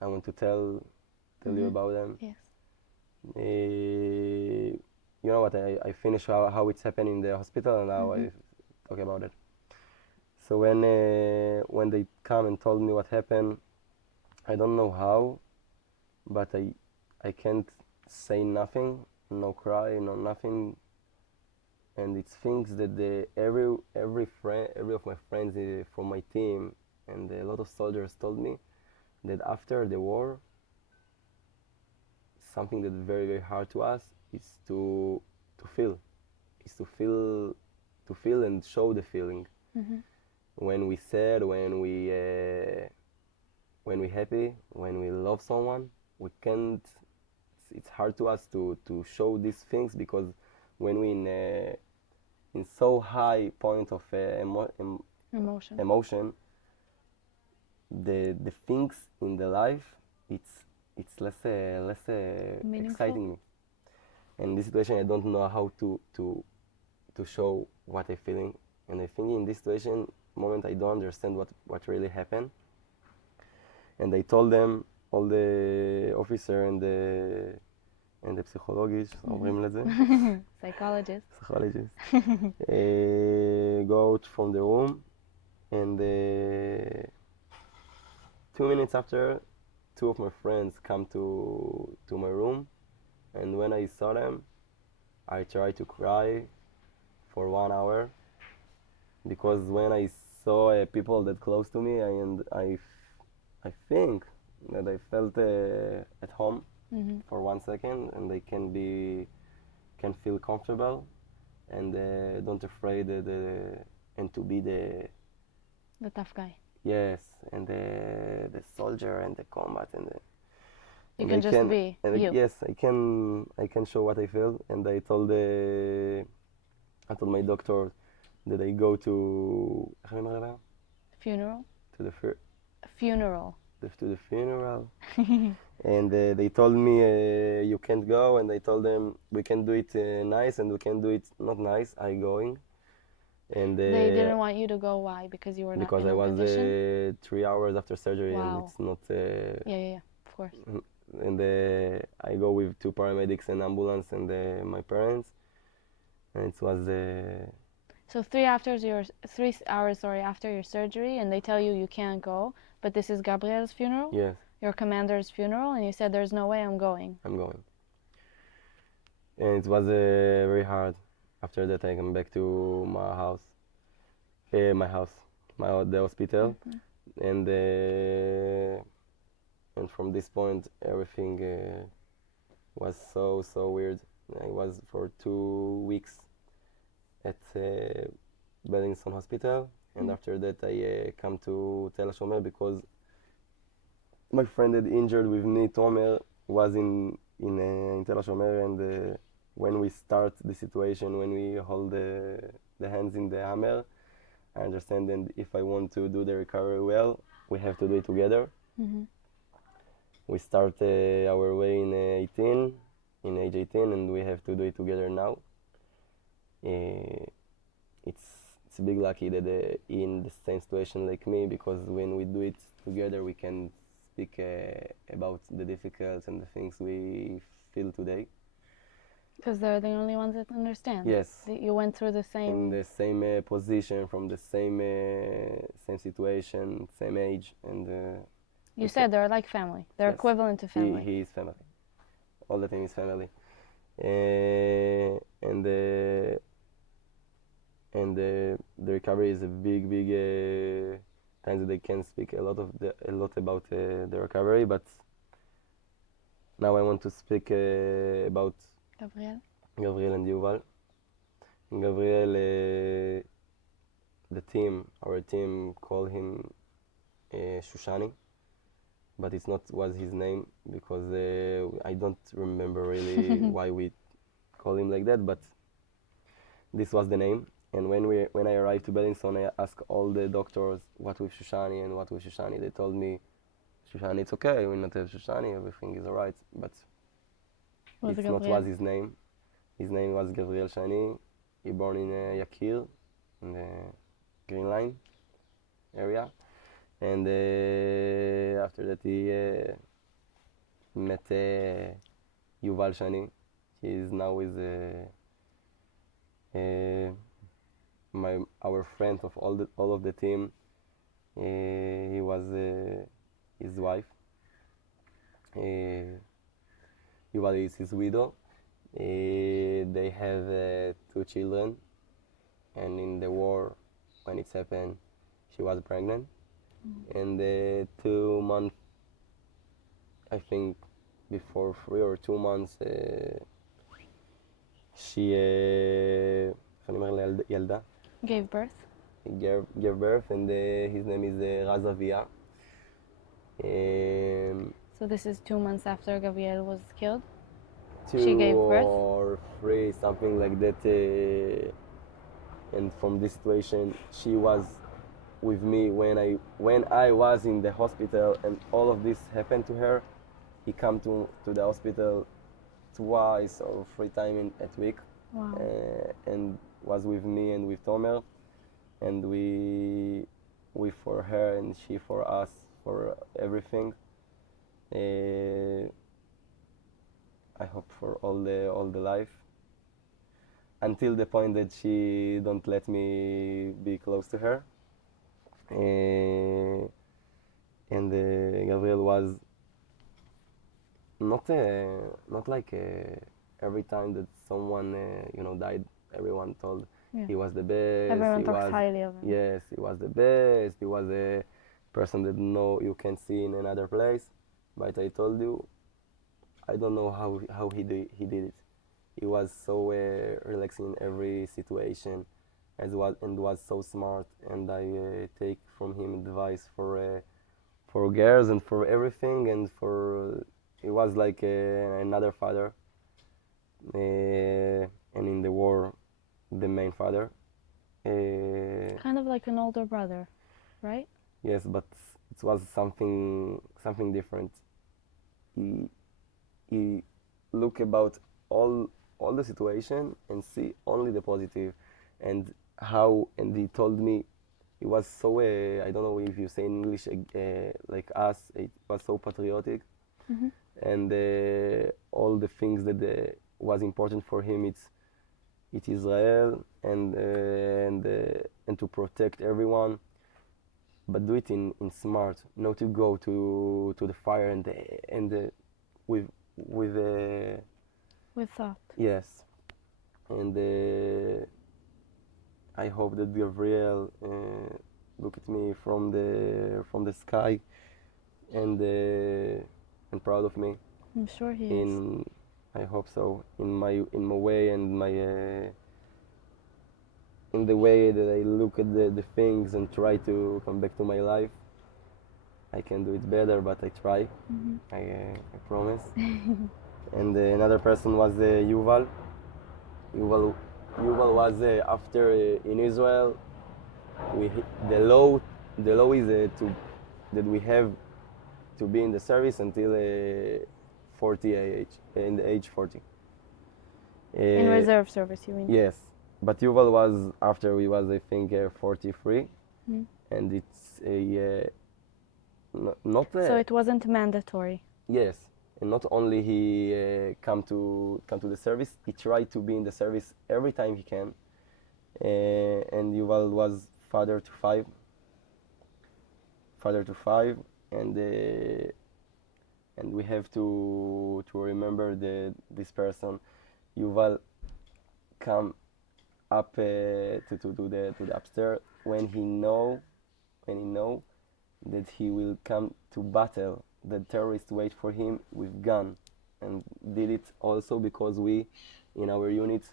I want to tell you about them. Yes. You know what, I finished how it's happened in the hospital, and now I talk about it. So when they come and told me what happened, I don't know how, but I can't say nothing. No cry, no nothing, and it's things that every of my friends from my team and a lot of soldiers told me, that after the war, something that's very, very hard to us is to feel and show the feeling. When we sad, when we happy, when we love someone, we can't. It's hard to us to show these things, because when we in so high point of Emotion. emotion, the things in the life, it's less Meaningful? exciting me. In this situation, I don't know how to show what I'm feeling, and I think in this situation, moment I don't understand what really happened, and I told them, all the officer and the psychologist, אומרים לזה, Psychologist. psychologist, go out from the room, and 2 minutes after, two of my friends come to my room, and when I saw them, I tried to cry for 1 hour, because when I saw people that close to me, I think that I felt at home for 1 second, and they can feel comfortable, and don't afraid and to be the The tough guy. yes, and the soldier and the combat and the, You and can I just be and you. yes, I can show what I feel, and I told my doctor that I go to איך אני אומר לה? Funeral. to the fir- Funeral. to the funeral, and they told me you can't go, and I told them we can do it nice and we can do it not nice. I going, and They didn't want you to go. Why? Because you were not because in I a was condition? 3 hours after surgery, and Wow. it's not. Yeah, of course. And I go with two paramedics and ambulance and my parents, and it was So 3 hours, sorry, after your surgery, and they tell you you can't go, but this is Gabriel's funeral? yes, Your commander's funeral, and you said there's no way I'm going. I'm going, and it was very hard. After that, I come back to my house, the hospital, and from this point, everything was so weird. I was for 2 weeks at Bellinson Hospital, and after that I come to Tel HaShomer because my friend that injured with me, Tomer, was in Tel HaShomer, and when we start the situation, when we hold the hands in the hammer, I understand that if I want to do the recovery well, we have to do it together. We start our way in age 18, and we have to do it together now. It's a big lucky that in the same situation like me, because when we do it together, we can speak about the difficulties and the things we feel today. Because they're the only ones that understand. Yes. You went through the same. In the same position, from the same situation, same age, and You said they're like family. They're yes, equivalent to family. He is family. All the time is family, and the recovery is a big times that they can speak a lot about the recovery, but now I want to speak about Gabriel and Yuval. Gabriel, our team call him Shoshani, but it's not was his name, because I don't remember really why we call him like that, but this was the name. And when I arrived to Bellinson, I asked all the doctors what with Shoshani and what with Shoshani. They told me, Shoshani, it's okay, we not have Shoshani, everything is alright, but it's not was his name. His name was Gabriel Shani. He born in Yakir, in the Green Line area, and after that he met Yuval Shani. He is now with our friend of all of the team. He was his wife. Yuval is his widow. They have 2 children, and in the war, when it happened, she was pregnant, and 2 months, I think, before 3 or 2 months, she איך אני אומר לילדה? gave birth. He gave birth, and his name is Raz Avia. So this is 2 months after Gabriel was killed? 2 She gave birth? or 3, something like that. and from this situation, she was with me when I was in the hospital, and all of this happened to her. He come to the hospital twice or 3 times at week, Wow. and was with me and with Tomer, and we for her and she for us for everything. I hope for all the life, until the point that she don't let me be close to her. And Gabriel was not like every time that someone died, everyone told Yeah. he was the best. Everyone He talks was highly of him. yes, he was the best. He was a person that no you can see in another place. But I told you, I don't know how he did it. He was so relaxing in every situation, and was so smart. And I take from him advice for girls and for everything, and for he was like another father, and in the war, the main father. Kind of like an older brother, right? Yes, but it was something different. He he look about all all the situation and see only the positive, and and he told me he was so I don't know if you say in English like us, it was so patriotic, Mm-hmm. and all the things that was important for him, it's Israel, and to protect everyone, but do it in smart, not to go to the fire and with with With thought. yes, and I hope that Gabriel look at me from the sky, and proud of me. I'm sure he is. In I hope so, in my way, and my in the way that I look at the things and try to come back to my life. I can do it better, but I try. Mm-hmm. I promise. And another person was Yuval. Yuval, Yuval was after in Israel. The law is to that we have to be in the service until 40 age, in the age 40. In reserve service, you mean? Yes, but Yuval was after we was I think 43, Mm-hmm. and it's a not So it wasn't mandatory. yes, and not only he come to the service, he tried to be in the service every time he can. And Yuval was father to five, and we have to remember this person. Yuval come up to the upstairs when he know that he will come to battle. The terrorists wait for him with gun, and did it also because we, in our unit,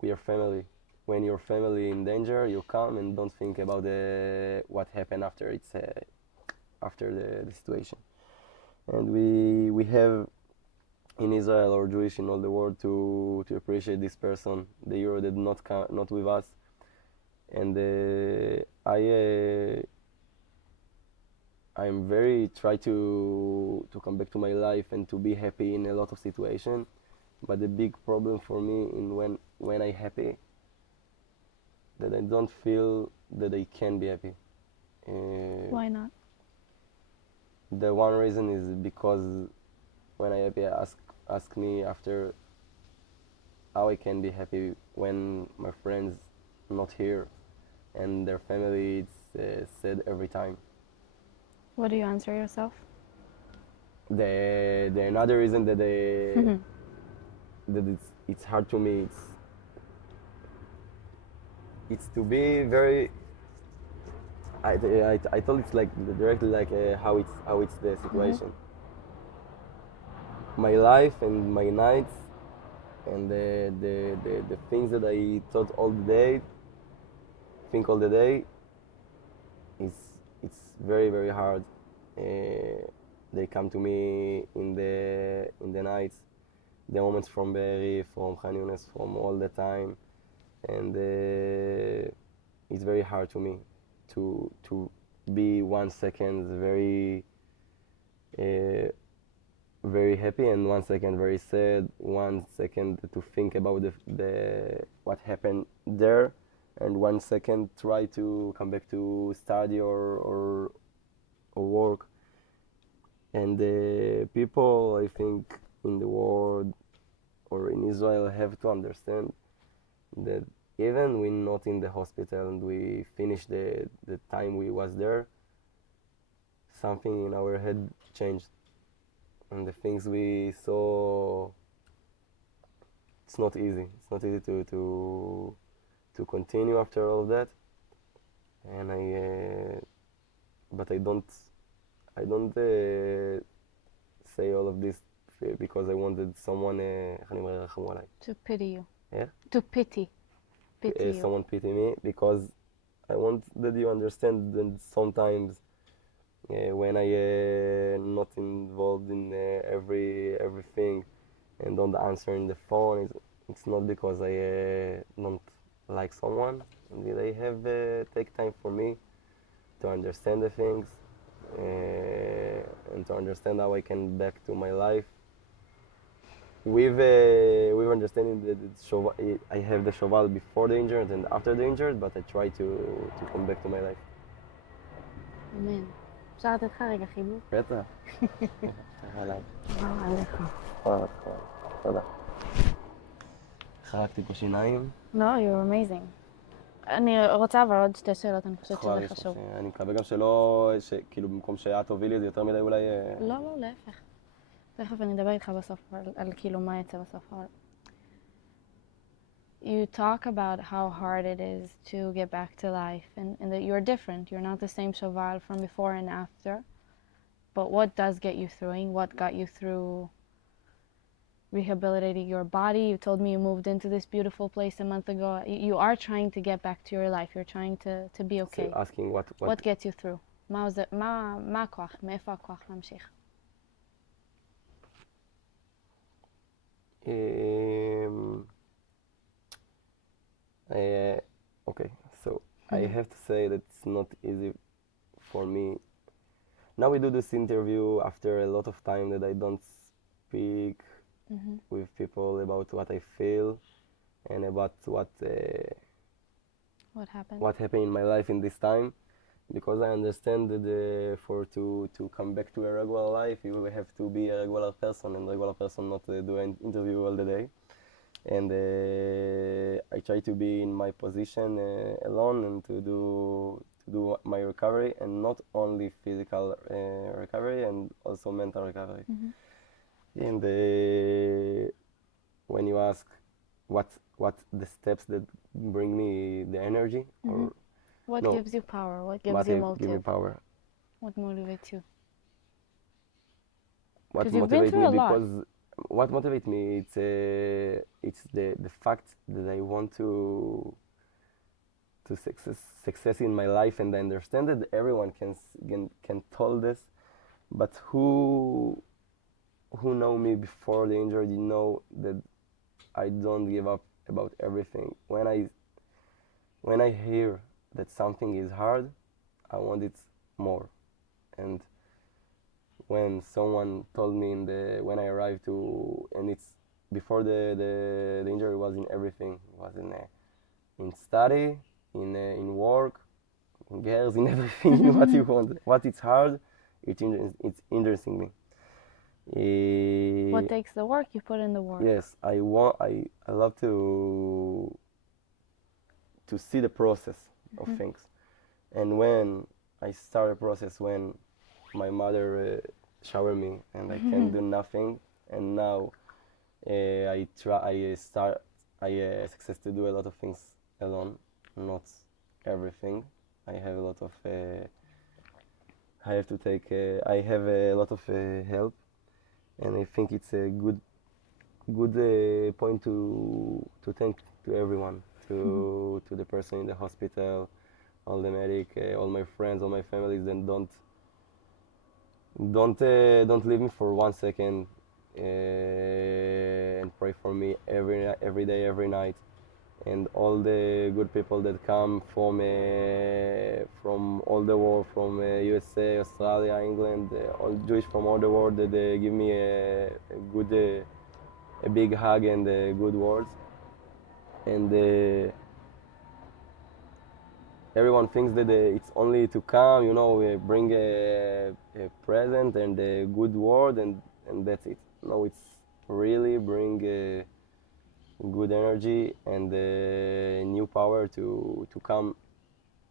we are family. When your family in danger, you come and don't think about what happened after after the situation. And we have in Israel or Jewish in all the world to appreciate this person, the hero that not with us. And I'm very try to come back to my life and to be happy in a lot of situation, but the big problem for me in when I happy, that I don't feel that I can be happy. Why not? The one reason is because when I happy, ask me after how I can be happy when my friends not here and their family it's sad every time. What do you answer yourself? The another reason that Mm-hmm. that it's hard to me, it's to be very I told it's like directly like how it's the situation. My life and my nights and the things that I thought all the day, think all the day, is it's very hard. They come to me in the nights, the moments from Be'eri, from Khan Yunis, from all the time, and it's very hard to me to be 1 second uh, very happy and 1 second very sad, 1 second to think about the what happened there, and 1 second try to come back to study or work. And the people, I think, in the world or in Israel have to understand that even when not in the hospital and we finish the time we was there, something in our head changed. And the things we saw, it's not easy. It's not easy to continue after all that. And but I don't say all of this because I wanted someone, איך אני אומר, ירחמו עליי. To pity you. Yeah? To pity you. Someone pity me, because I want that you understand that sometimes when I not involved in everything and don't answer in the phone, it's not because I don't like someone. They have take time for me to understand the things and to understand how I can back to my life. With understanding that I have the Shoval before the injured and after the injured, but I try to come back to my life. אמן. אפשר לתת לך רגע חיבוק? בטח. עליי. עליך. תודה. חרקתי פה שיניים. לא, you're amazing. אני רוצה אבל עוד 2 שאלות, אני חושבת שזה חשוב. אני מקווה גם שלא, כאילו במקום שאת תובילי זה יותר מדי אולי... לא, להפך. תכף אני אדבר איתך בסוף על כאילו מה יצא בסוף. You talk about how hard it is to get back to life and that you're different. You're not the same Shoval from before and after. But what does get you through? What got you through rehabilitating your body? You told me you moved into this beautiful place a month ago. You are trying to get back to your life. You're trying to be okay. So asking what gets you through? מה הכוח? מאיפה הכוח להמשיך? Okay, so I have to say that it's not easy for me. Now we do this interview after a lot of time that I don't speak with people about what I feel and about what happened in my life in this time, because I understand that to come back to a regular life you have to be a regular person, and regular person not do an interview all the day. And I try to be in my position alone and to do my recovery, and not only physical recovery and also mental recovery. And when you ask what the steps that bring me the energy, or what gives you power? What gives you motive? Give me power? What motivates you? What you've been motivates through me? a lot. Because what motivates me, it's the fact that I want to success in my life, and I understand that everyone can tell this, but who know me before the injury, you know that I don't give up about everything. When I hear that something is hard, I want it more. And when someone told me when I arrived and it's before the injury was in everything. It was in study, in work, in girls, in everything. What you want. What it's hard, it's interesting me. What takes the work, you put in the work. Yes, I love to see the process of things. And when I start a process, when my mother showered me and I can do nothing, and now I success to do a lot of things alone, not everything. I have a lot of I have a lot of help, and I think it's a good point to thank to everyone, to the person in the hospital, all the medic, all my friends, all my families, then don't leave me for 1 second and pray for me every day, every night. and all the good people that come from all the world, from USA, Australia, England, all Jewish from all the world, that they give me a good, a big hug and good words, and everyone thinks that it's only to come, bring a present and a good word, and that's it. No, it's really bring good energy and new power to come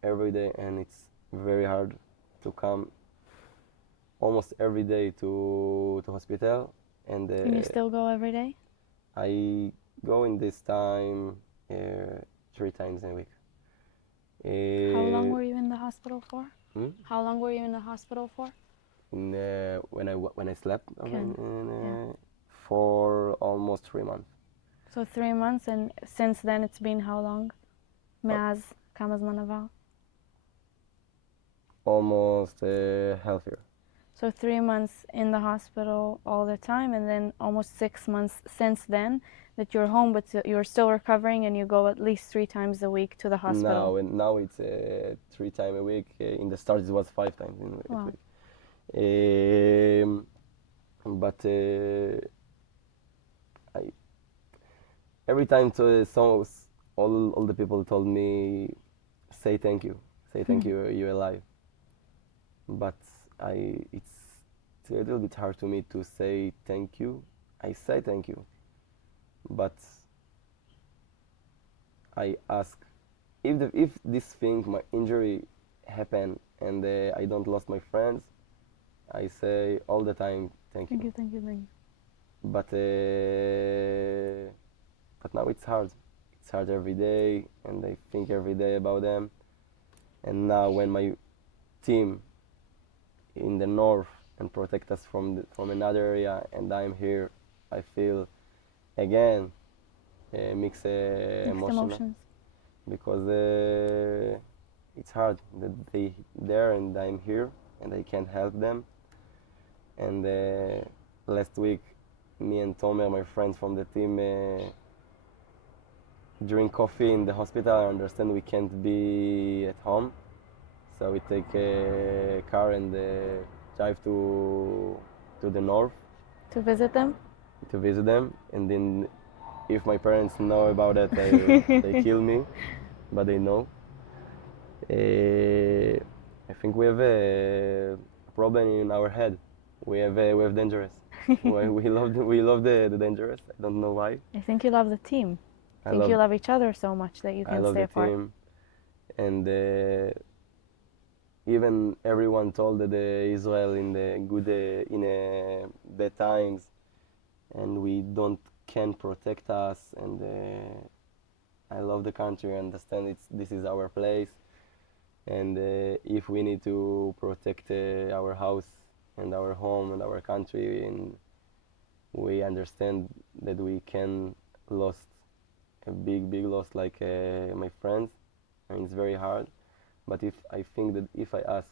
every day, and it's very hard to come almost every day to hospital, and And you still go every day? I go in this time 3 times a week. How long were you in the hospital for? Hmm? How long were you in the hospital for? When I slept כן, for almost 3 months. So 3 months, and since then it's been how long? מאז כמה זמן עבר? Almost half year. So 3 months in the hospital all the time, and then almost 6 months since then that you're home, but you're still recovering, and you go at least 3 times a week to the hospital. Now it's 3 times a week. In the start it was 5 times in a Wow. week. But every time all the people told me, say thank you, you're alive. But it's a little bit hard to me to say thank you. I say thank you, but I ask if this thing, my injury, happen and I don't lost my friends, I say all the time thank you. Thank you. But now it's hard. It's hard every day, and I think every day about them. And now when my team in the north and protect us from another area, and I'm here, I feel again mixed Emotions. because it's hard that they there and I'm here and I can't help them. And last week, me and Tomer, my friends from the team, drink coffee in the hospital. I understand we can't be at home, so we take a car and drive to the north To visit them? to visit them. And then, if my parents know about it, they kill me, but they know. I think we have a problem in our head. We have dangerous. we love the dangerous. I don't know why. I think you love the team. I think you love each other so much that you I can love stay the apart. team, and even everyone told that Israel in the good bad times, and we can protect us. And I love the country. I understand this is our place, and if we need to protect our house and our home and our country, and we understand that we can lost a big loss like my friends, and it's very hard. But I think that if I ask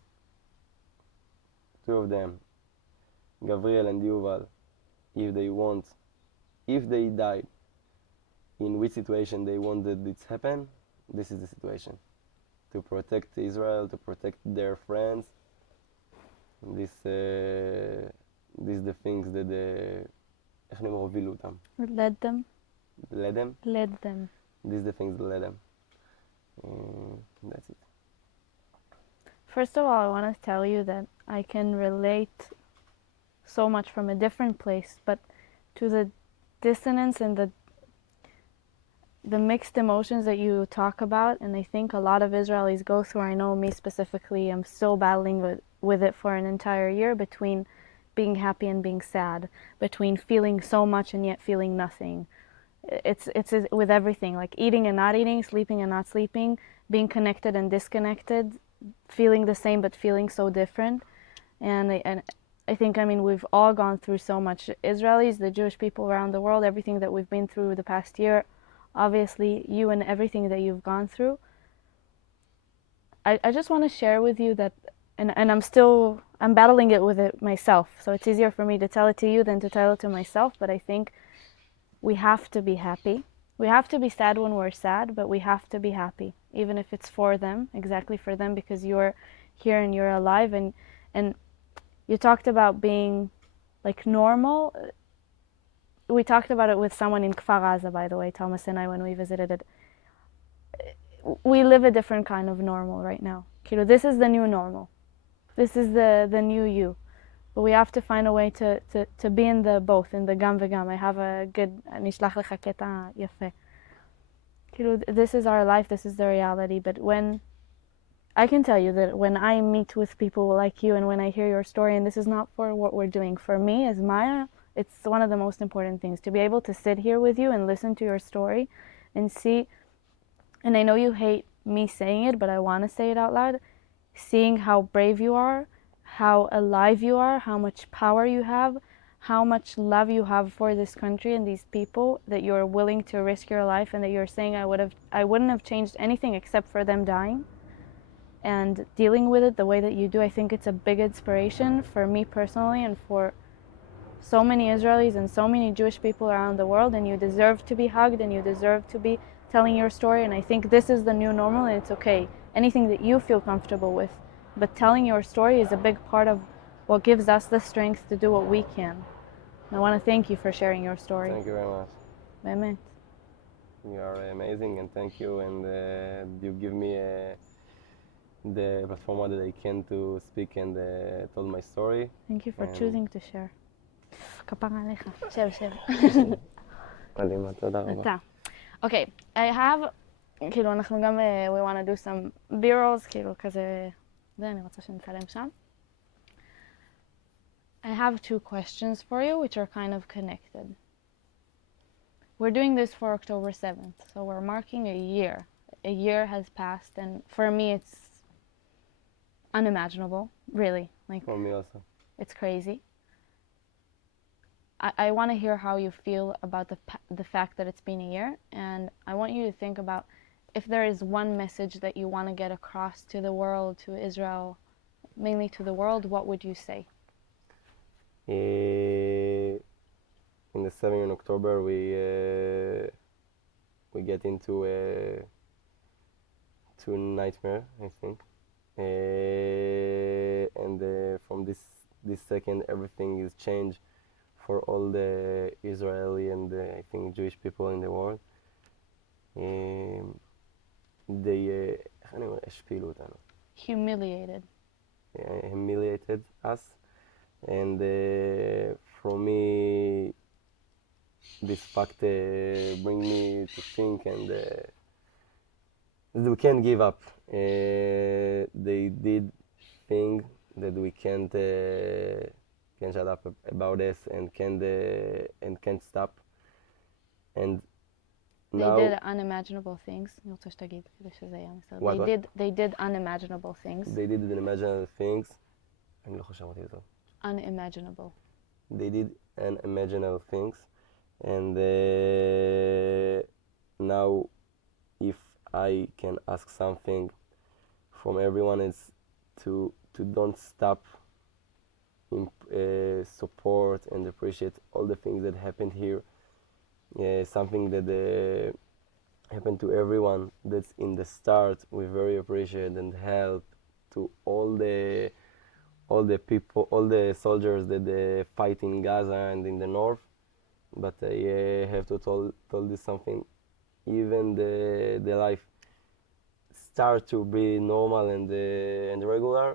two of them, Gabriel and Yuval, if they died, in which situation they want that it happen, this is the situation. To protect Israel, to protect their friends. This the things that איך נאמר הובילו אותם? Led them? Led them? Led them. These the things that led them. That's it. First of all, I want to tell you that I can relate so much from a different place, but to the dissonance and the mixed emotions that you talk about, and I think a lot of Israelis go through. I know me specifically, I'm still battling with it for an entire year, between being happy and being sad, between feeling so much and yet feeling nothing. It's with everything, like eating and not eating, sleeping and not sleeping, being connected and disconnected, feeling the same but feeling so different. And I think, I mean, we've all gone through so much. Israelis, the Jewish people around the world, everything that we've been through the past year, obviously you and everything that you've gone through. I just want to share with you that, and I'm battling it with it myself, so it's easier for me to tell it to you than to tell it to myself, but I think we have to be happy. We have to be sad when we're sad, but we have to be happy, even if it's for them, exactly for them, because you're here and you're alive. And you talked about being like normal. We talked about it with someone in Kfar Aza, by the way, Thomas and I, when we visited it. We live a different kind of normal right now. This is the new normal. This is the new you. But we have to find a way to be in the both, in the gam v'gam. I have a good, אני אשלח לך קטע יפה. This is our life, this is the reality. But when, I can tell you that when I meet with people like you and when I hear your story, and this is not for what we're doing, for me as Maya, it's one of the most important things, to be able to sit here with you and listen to your story and see, and I know you hate me saying it, but I want to say it out loud, seeing how brave you are, how alive you are, how much power you have, how much love you have for this country and these people, that you're willing to risk your life, and that you're saying I wouldn't have changed anything except for them dying, and dealing with it the way that you do. I think it's a big inspiration for me personally and for so many Israelis and so many Jewish people around the world, and you deserve to be hugged and you deserve to be telling your story. And I think this is the new normal, and it's okay. Anything that you feel comfortable with. But telling your story is a big part of what gives us the strength to do what we can. And I want to thank you for sharing your story. Thank you very much. באמת. You are amazing, and thank you. And you give me the platform that I can to speak and tell my story. Thank you for And- choosing to share. כפרה עליך. שב. מדהימה, תודה רבה. אתה. אוקיי, I have, כאילו אנחנו גם, we want to do some b-rolls, כאילו כזה, זה, אני רוצה שנצלם שם. I have two questions for you, which are kind of connected. We're doing this for October 7th, so we're marking a year. A year has passed, and for me it's unimaginable, really. Like, For me also. it's crazy. I want to hear how you feel about the fact that it's been a year, and I want you to think about if there is one message that you want to get across to the world, to Israel, mainly to the world, what would you say? In the 7th of October, we get into to nightmare, I think, and from this second, everything is changed for all the Israeli and I think Jewish people in the world. They איך אני אומר, השפילו אותנו. Humiliated. Humiliated us, and for me this fact bring me to think, and that we can't give up. They did thing that we can't shut up about this and can't stop, and They now did unimaginable things. אני רוצה שתגיד, כדי שזה יהיה מסתדר. What? They did unimaginable things. they did unimaginable things. אני לא חשבתי את זה. Unimaginable. They did unimaginable things, and now if I can ask something from everyone, is to don't stop support and appreciate all the things that happened here. Something that happened to everyone that's in the start. We very appreciate and help to all the people, all the soldiers that fight in Gaza and in the north. But I have to tell this something. Even the life start to be normal and regular.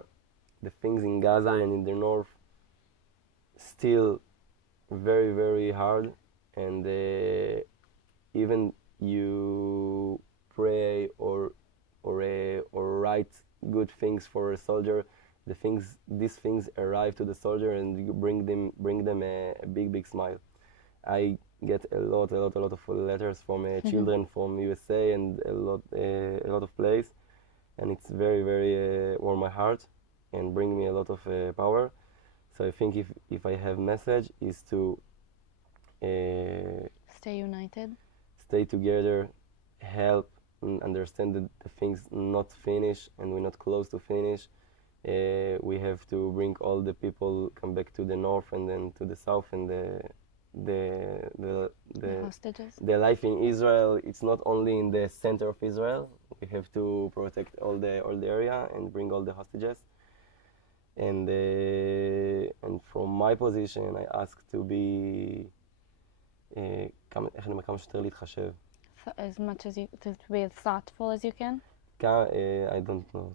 The things in Gaza and in the north still very, very hard. And even you pray or write good things for a soldier, these things arrive to the soldier and you bring them a big smile. I get a lot of letters from children from USA and a lot of place, and it's very, very warm my heart and bring me a lot of power. So I think if I have message is to Stay united. stay together, help, and understand that the things not finished and we're not close to finish. We have to bring all the people come back to the north and then to the south, and The hostages. the life in Israel. It's not only in the center of Israel. We have to protect all the area and bring all the hostages. And from my position, I ask to be כמה שיותר להתחשב. As much as you, to be as thoughtful as you can. I don't know.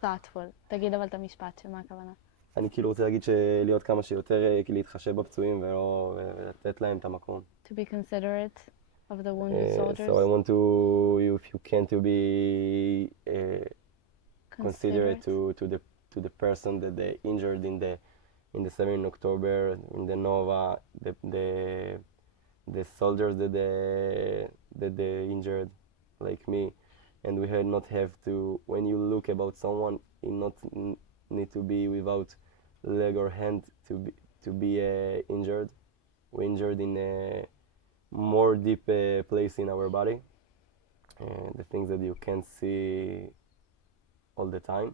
thoughtful. תגיד אבל את המשפט, שמה הכוונה? אני כאילו רוצה להגיד להיות כמה שיותר להתחשב בפצועים ולתת להם את המקום. To be considerate of the wounded soldiers. So I want to, if you can, to be considerate to the person that they injured in the 7th October, in the Nova, the soldiers that they injured, like me, and we had not have to. When you look about someone, you not need to be without leg or hand to be injured. We injured in a more deep place in our body, the things that you can't see all the time.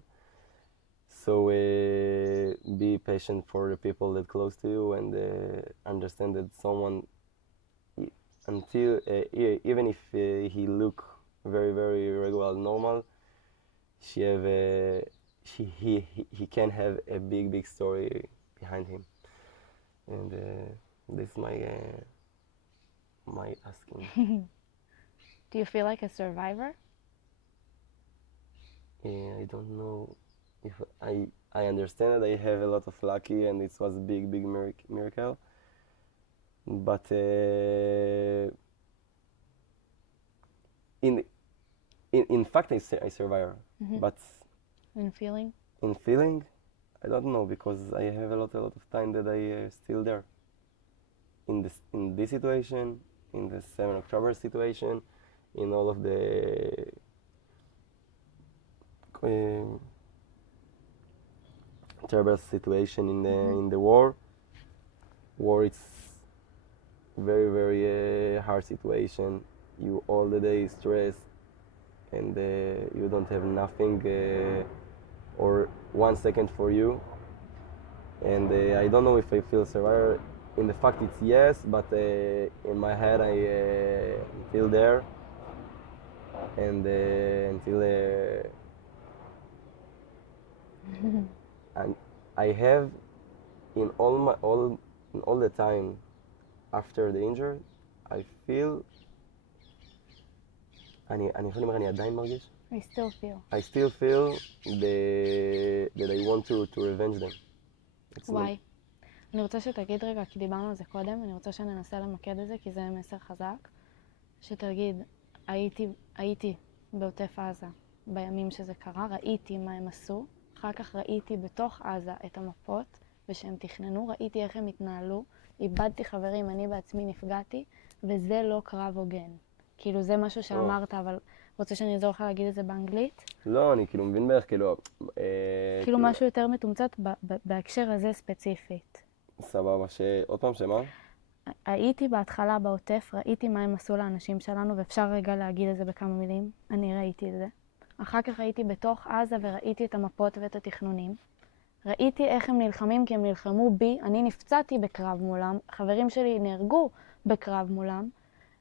So be patient for the people that close to you and understand that someone, until even if he look very very regular normal, he can have a big story behind him, and this is my asking. Do you feel like a survivor? I don't know if I understand that I have a lot of lucky and it was a big miracle, but in fact I survive. Mm-hmm. But In feeling? in feeling, I don't know, because I have a lot of time that I still there. In this situation, in the 7th October situation, in all of the terrible situation in the war. It's very hard situation. You all the day stress, and you don't have nothing or 1 second for you. And I don't know if I feel survivor. In the fact it's yes, but in my head I still there, and until and I have in all the time after the injury, I feel אני יכול לומר, אני עדיין מרגיש? I still feel. I still feel that I want to revenge them. Why? אני רוצה שתגיד רגע, כי דיברנו על זה קודם, אני רוצה שננסה למקד את זה, כי זה מסר חזק. שתגיד, הייתי בעוטף עזה בימים שזה קרה, ראיתי מה הם עשו, אחר כך ראיתי בתוך עזה את המפות, ושהם תכננו, ראיתי איך הם התנהלו, איבדתי חברים, אני בעצמי נפגעתי, וזה לא קרב הוגן. כאילו זה משהו שאמרת, אבל רוצה שאני אעזור לך להגיד את זה באנגלית? לא, אני כאילו מבין בערך, כאילו משהו יותר מתומצת בהקשר הזה ספציפית. סבבה, עוד פעם, שמה? הייתי בהתחלה בעוטף, ראיתי מה הם עשו לאנשים שלנו, ואפשר רגע להגיד את זה בכמה מילים. אני ראיתי את זה. אחר כך הייתי בתוך עזה וראיתי את המפות ואת התכנונים. ראיתי איך הם נלחמים, כי הם נלחמו בי. אני נפצעתי בקרב מולם, חברים שלי נהרגו בקרב מולם,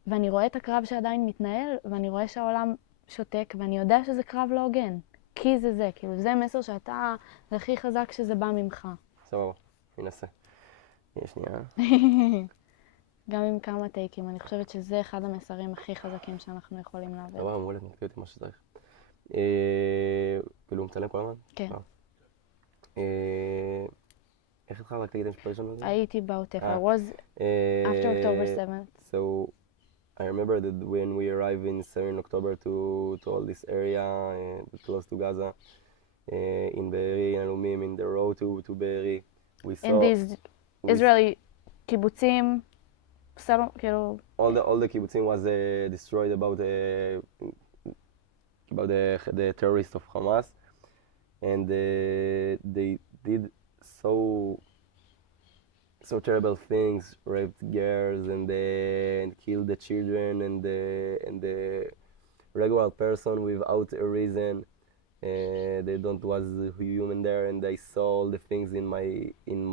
ואני רואה את הקרב שעדיין מתנהל, ואני רואה שהעולם שותק, ואני יודע שזה קרב לא הוגן. כי זה, כאילו זה מסר שאתה, זה הכי חזק שזה בא ממך. סבבה, ננסה. שנייה. גם עם כמה טייקים, אני חושבת שזה אחד המסרים הכי חזקים שאנחנו יכולים להעביר. סבבה, מעולה, נתקע אותי מה שצריך. כאילו, מצלם כל הזמן? כן. איך התחלת רק תגיד המשפט ראשון? הייתי בעוטף, I was after October 7th. So, I remember that when we arrived in 7th October to all this area close to Gaza, in Be'eri, in Alumim, in the road to Be'eri, we saw... In these Israeli kibbutzim, כאילו... All the kibbutzim was destroyed about the terrorists of Hamas, and they did so terrible things, raped girls and killed the children and the regular person without a reason. They don't was human there, and I saw all the things in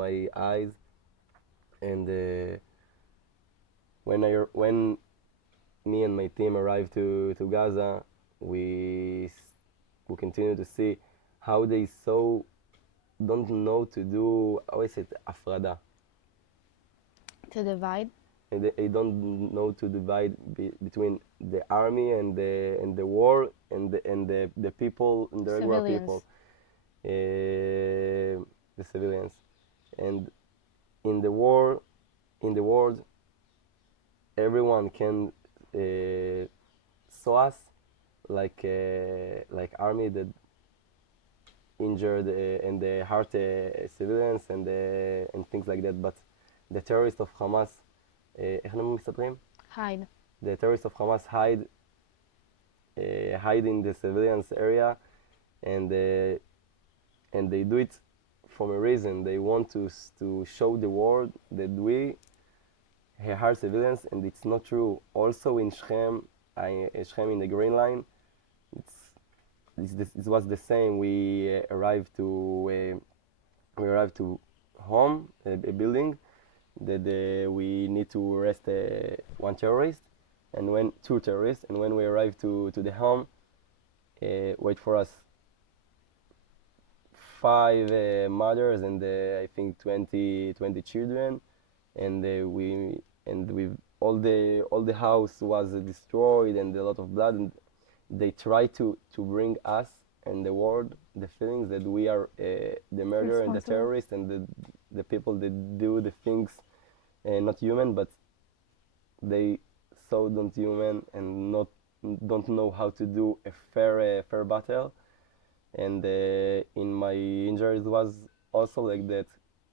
my eyes, and when me and my team arrived to Gaza, we continue to see how they so don't know to do, how is it, הפרדה. To divide. And they don't know to divide between the army and the war and the people and the regular Civilians. people, the civilians. And in the war, in the world, everyone can saw us like army that injured and the hurt civilians and things like that. But the terrorists of Hamas, איך הם מסתתרים? Hide. The terrorists of Hamas hide in the civilians area, and they do it for a reason. They want to show the world that we hurt civilians, and it's not true. Also in Shechem, Shechem in the Green Line, it was the same. We arrived to home, a building that we need to arrest one terrorist, and when two terrorists, and when we arrived to the home, wait for us 5 mothers and I think 20 children, and with all the house was destroyed and a lot of blood, and they try to bring us and the world the feelings that we are the murderer and the Responsible. terrorists and the people that do the things not human, but they so don't human and don't know how to do a fair battle. And in my injuries was also like that.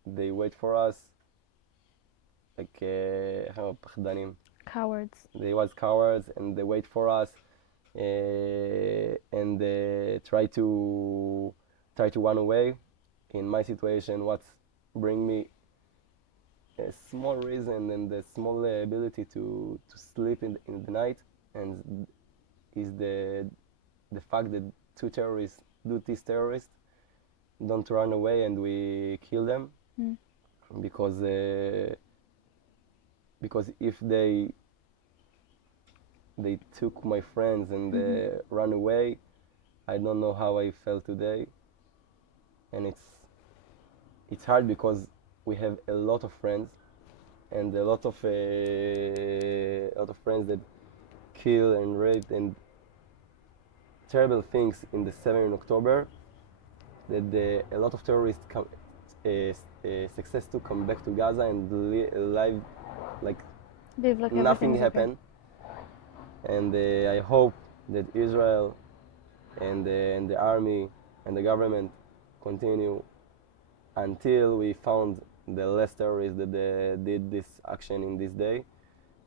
They wait for us like פחדנים. Cowards. They was cowards and they wait for us and try to run away. In my situation, what bring me a small reason and a small ability to sleep in the night, and is the fact that these terrorists don't run away and we kill them. Because if they took my friends and ran away, I don't know how I felt today. And it's hard because we have a lot of friends and a lot of friends that kill and raped and terrible things in the 7th October, that a lot of terrorists success to come back to Gaza and live like Live like nothing everything's happened. And I hope that Israel and the army and the government continue until we found the last terrorists that did this action in this day,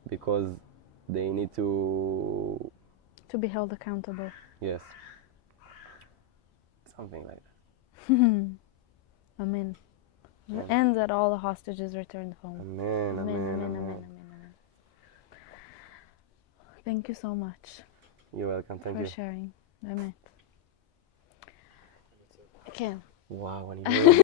because they need to, okay. To be held accountable. yes, something like that. Amen. And that all the hostages returned home. Amen, Amen, amen, amen, amen. amen, amen. Thank you so much You're welcome, thank for you. sharing. Amen. כן. וואו, אני